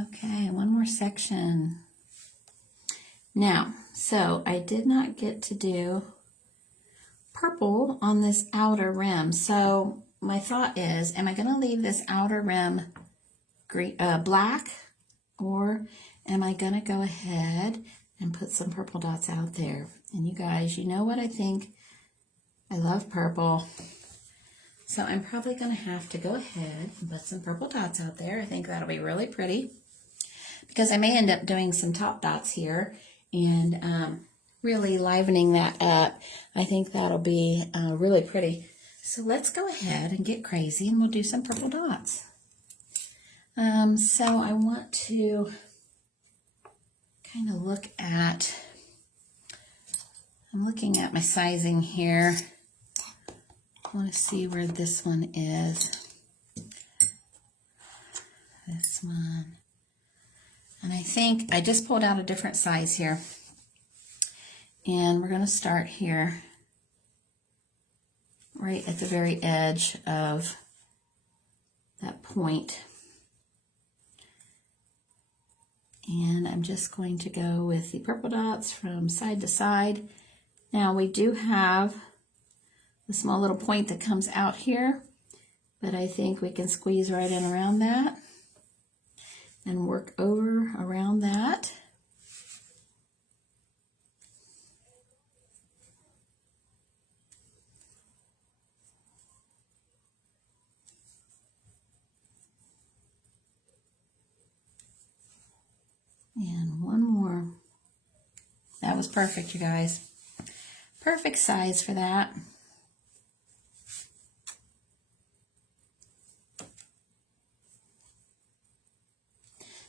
Okay, one more section. Now, so I did not get to do purple on this outer rim. So my thought is, am I going to leave this outer rim green, black, or am I going to go ahead and put some purple dots out there? And you guys, you know what I think? I love purple. So I'm probably going to have to go ahead and put some purple dots out there. I think that'll be really pretty, because I may end up doing some top dots here and really livening that up. I think that'll be really pretty. So let's go ahead and get crazy, and we'll do some purple dots. So I want to kind of look at, I'm looking at my sizing here. I want to see where this one is. This one. And I think I just pulled out a different size here. And we're going to start here, right at the very edge of that point. And I'm just going to go with the purple dots from side to side. Now we do have the small little point that comes out here, but I think we can squeeze right in around that and work over around that. And one more. That was perfect, you guys. Perfect size for that.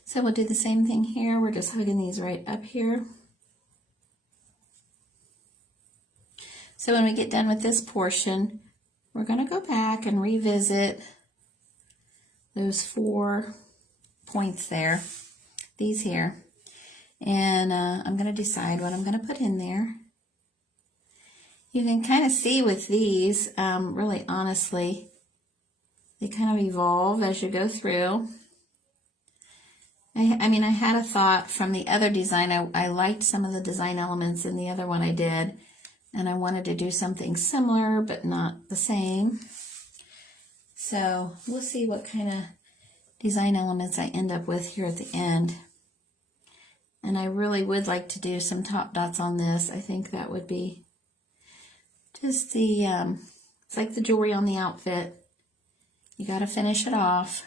So we'll do the same thing here. We're just hugging these right up here. So when we get done with this portion, we're going to go back and revisit those 4 points there, these here. And I'm going to decide what I'm going to put in there. You can kind of see with these, really honestly, they kind of evolve as you go through. I mean, I had a thought from the other design. I liked some of the design elements in the other one I did, and I wanted to do something similar but not the same. So we'll see what kind of design elements I end up with here at the end. And I really would like to do some top dots on this. I think that would be just the, it's like the jewelry on the outfit. You got to finish it off.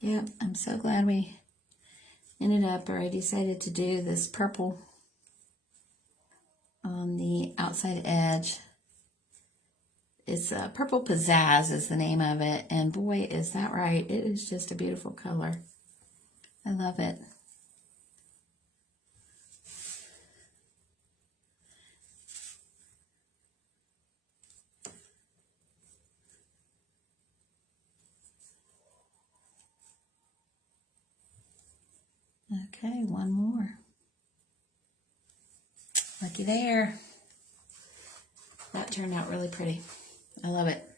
Yep, I'm so glad we ended up, or I decided to do this purple on the outside edge. It's Purple Pizzazz is the name of it, and boy, is that right. It is just a beautiful color. I love it. Okay, one more. Looky there. That turned out really pretty. I love it.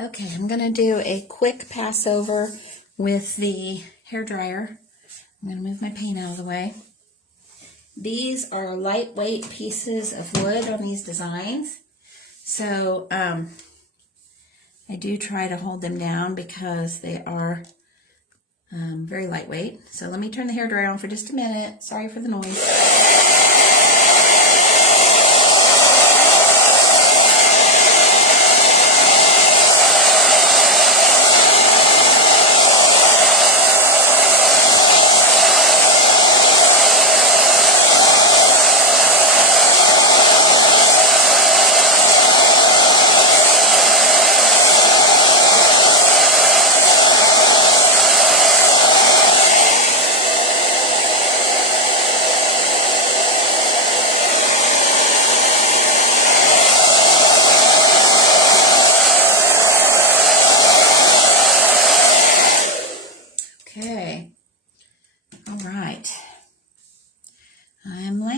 Okay, I'm going to do a quick pass over with the hairdryer. I'm going to move my paint out of the way. These are lightweight pieces of wood on these designs. So I do try to hold them down because they are very lightweight. So let me turn the hairdryer on for just a minute. Sorry for the noise.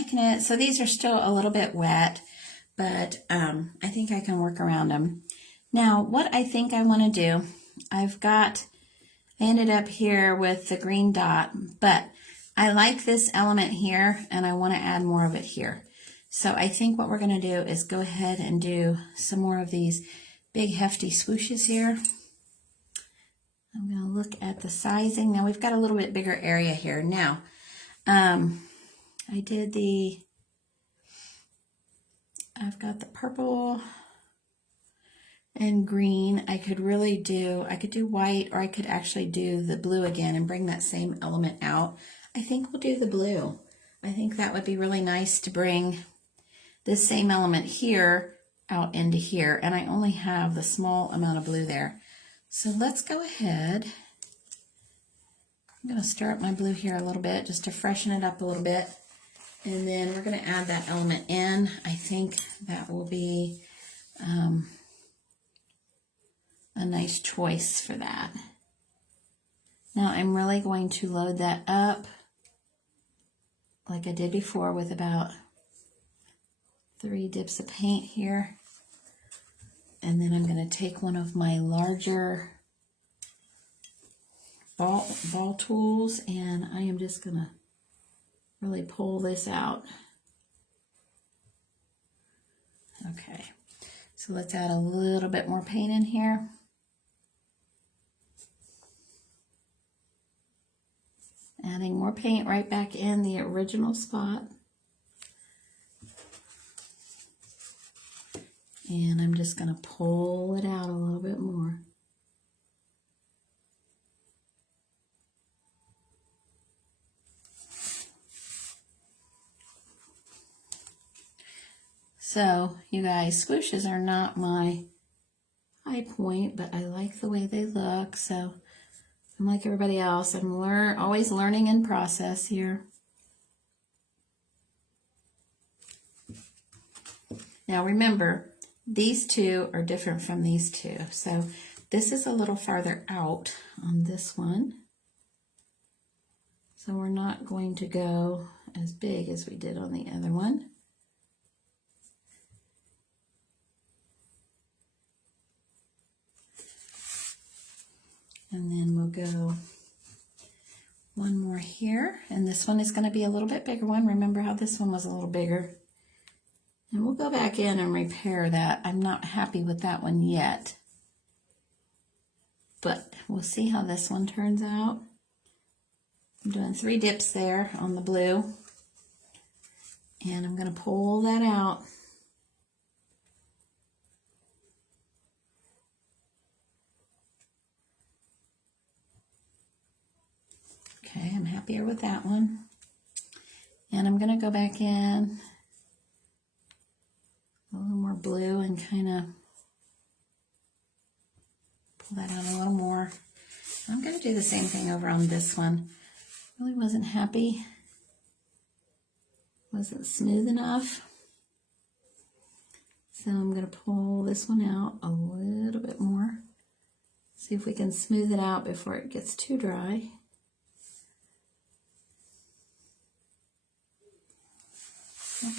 liking it. So these are still a little bit wet, but I think I can work around them. Now, what I think I want to do, I ended up here with the green dot, but I like this element here, and I want to add more of it here. So I think what we're going to do is go ahead and do some more of these big hefty swooshes here. I'm going to look at the sizing. Now we've got a little bit bigger area here. Now, I've got the purple and green. I could do white, or I could actually do the blue again and bring that same element out. I think we'll do the blue. I think that would be really nice to bring this same element here out into here, and I only have the small amount of blue there. So let's go ahead. I'm going to stir up my blue here a little bit just to freshen it up a little bit, and then we're going to add that element in. I think that will be a nice choice for that. Now I'm really going to load that up like I did before with about 3 dips of paint here. And then I'm going to take one of my larger ball tools, and I am just going to really pull this out. Okay, so let's add a little bit more paint in here. Adding more paint right back in the original spot. And I'm just going to pull it out a little bit more. So, you guys, swooshes are not my high point, but I like the way they look. So, I'm like everybody else. I'm always learning in process here. Now, remember, these two are different from these two. So this is a little farther out on this one. So we're not going to go as big as we did on the other one. And then we'll go one more here. And this one is going to be a little bit bigger one. Remember how this one was a little bigger. And we'll go back in and repair that. I'm not happy with that one yet, but we'll see how this one turns out. I'm doing 3 dips there on the blue, and I'm going to pull that out. Okay, I'm happier with that one. And I'm going to go back in a little more blue and kind of pull that out a little more. I'm going to do the same thing over on this one. Really wasn't happy. Wasn't smooth enough. So I'm going to pull this one out a little bit more. See if we can smooth it out before it gets too dry.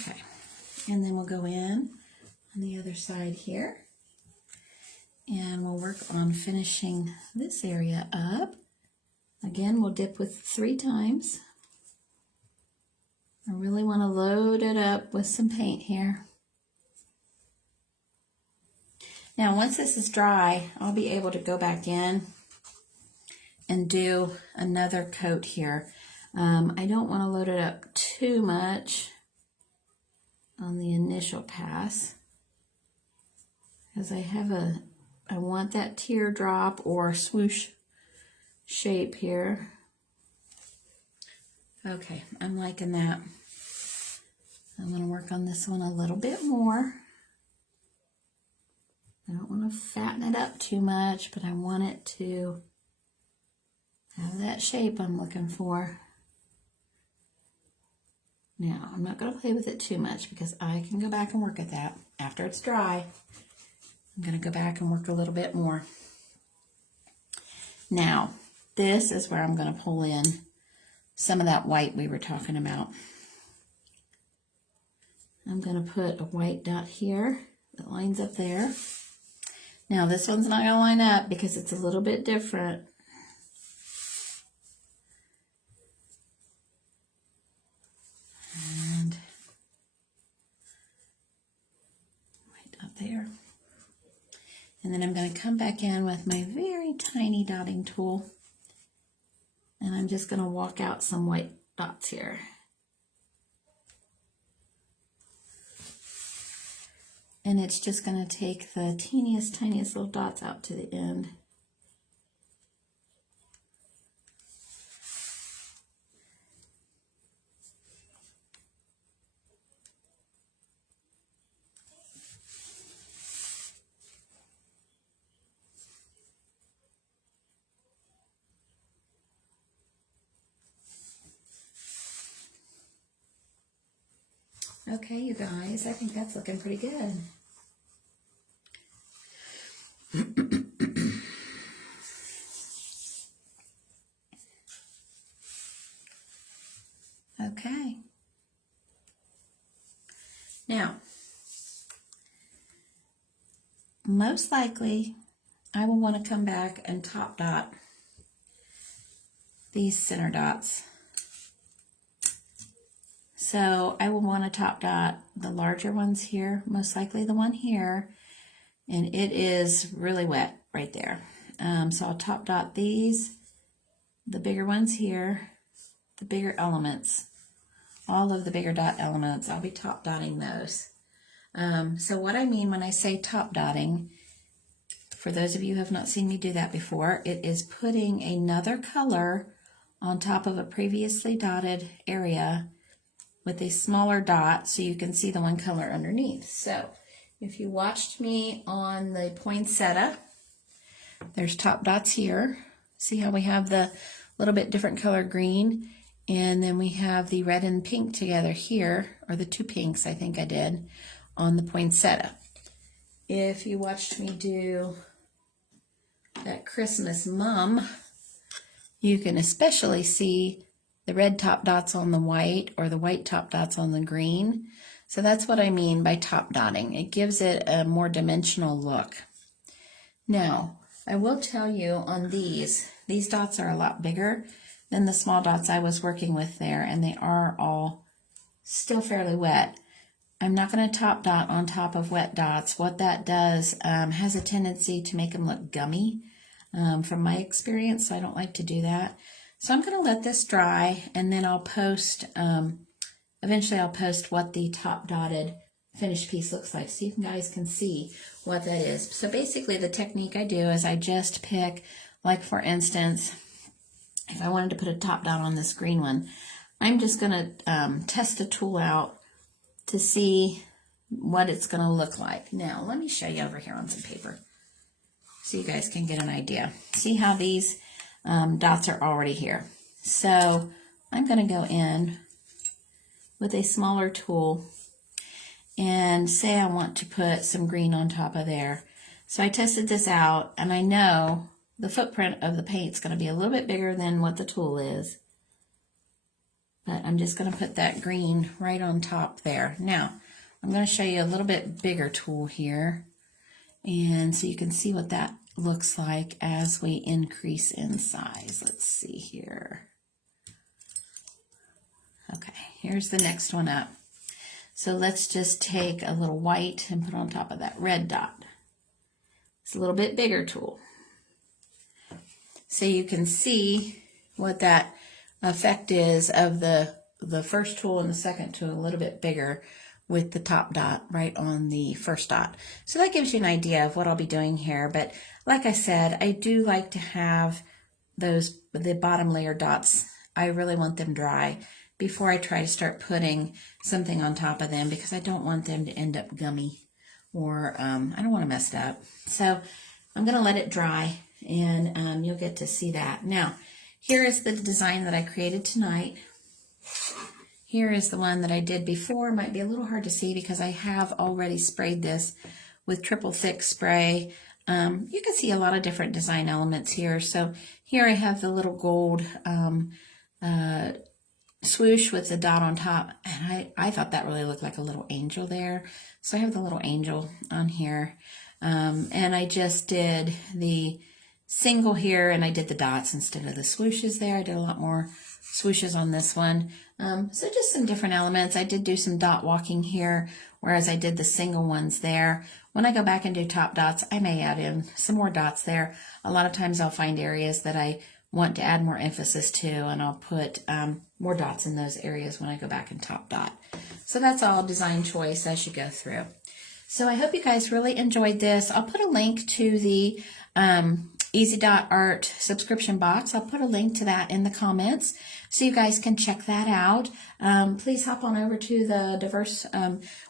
Okay, and then we'll go in on the other side here, and we'll work on finishing this area up. Again, we'll dip with 3 times. I really want to load it up with some paint here. Now, once this is dry, I'll be able to go back in and do another coat here. I don't want to load it up too much on the initial pass, because I want that teardrop or swoosh shape here. Okay, I'm liking that. I'm going to work on this one a little bit more. I don't want to fatten it up too much, but I want it to have that shape I'm looking for. Now, I'm not going to play with it too much because I can go back and work at that after it's dry. I'm going to go back and work a little bit more. Now, this is where I'm going to pull in some of that white we were talking about. I'm going to put a white dot here that lines up there. Now this one's not going to line up because it's a little bit different. And white dot there. And then I'm going to come back in with my very tiny dotting tool. And I'm just going to walk out some white dots here. And it's just going to take the tiniest little dots out to the end. Okay, you guys, I think that's looking pretty good. Okay. Now, most likely, I will want to come back and top dot these center dots. So I will want to top dot the larger ones here, most likely the one here, and it is really wet right there. So I'll top dot these, the bigger ones here, the bigger elements, all of the bigger dot elements, I'll be top dotting those. So what I mean when I say top dotting, for those of you who have not seen me do that before, it is putting another color on top of a previously dotted area with a smaller dot so you can see the one color underneath. So if you watched me on the poinsettia, there's top dots here. See how we have the little bit different color green, and then we have the red and pink together here, or the two pinks I think I did on the poinsettia. If you watched me do that Christmas Mum, you can especially see the red top dots on the white or the white top dots on the green. So that's what I mean by top dotting. It gives it a more dimensional look. Now, I will tell you on these dots are a lot bigger than the small dots I was working with there, and they are all still fairly wet. I'm not going to top dot on top of wet dots. What that does has a tendency to make them look gummy from my experience, so I don't like to do that. So I'm going to let this dry, and then I'll post, eventually I'll post what the top dotted finished piece looks like so you guys can see what that is. So basically the technique I do is I just pick, like for instance, if I wanted to put a top dot on this green one, I'm just going to test the tool out to see what it's going to look like. Now let me show you over here on some paper so you guys can get an idea. See how these dots are already here. So I'm going to go in with a smaller tool and say I want to put some green on top of there. So I tested this out, and I know the footprint of the paint is going to be a little bit bigger than what the tool is. But I'm just going to put that green right on top there. Now, I'm going to show you a little bit bigger tool here, and so you can see what that looks like as we increase in size. Let's see here. Okay, here's the next one up. So let's just take a little white and put on top of that red dot. It's a little bit bigger tool. So you can see what that effect is of the first tool and the second tool, a little bit bigger with the top dot right on the first dot. So that gives you an idea of what I'll be doing here. But like I said, I do like to have the bottom layer dots. I really want them dry before I try to start putting something on top of them, because I don't want them to end up gummy, or I don't want to mess it up. So I'm going to let it dry, and you'll get to see that. Now, here is the design that I created tonight. Here is the one that I did before. Might be a little hard to see because I have already sprayed this with triple thick spray. You can see a lot of different design elements here. So here I have the little gold swoosh with the dot on top, and I thought that really looked like a little angel there. So I have the little angel on here, and I just did the single here, and I did the dots instead of the swooshes there. I did a lot more swooshes on this one. So just some different elements. I did do some dot walking here, whereas I did the single ones there. When I go back and do top dots, I may add in some more dots there. A lot of times I'll find areas that I want to add more emphasis to, and I'll put more dots in those areas when I go back and top dot. So that's all design choice as you go through. So I hope you guys really enjoyed this. I'll put a link to the Easy Dot Art subscription box. I'll put a link to that in the comments so you guys can check that out. Please hop on over to the Diverse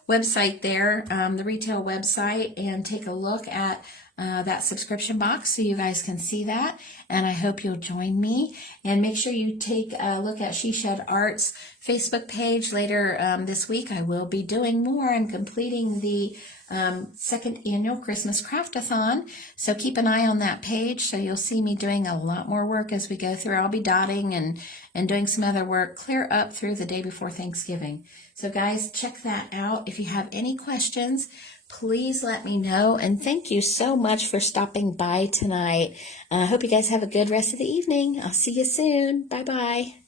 website there, the retail website, and take a look at that subscription box so you guys can see that. And I hope you'll join me. And make sure you take a look at She Shed Art's Facebook page later this week. I will be doing more and completing the second annual Christmas Craftathon. So keep an eye on that page so you'll see me doing a lot more work as we go through. I'll be dotting and doing some other work clear up through the day before Thanksgiving. So guys, check that out. If you have any questions, please let me know. And thank you so much for stopping by tonight. I hope you guys have a good rest of the evening. I'll see you soon. Bye-bye.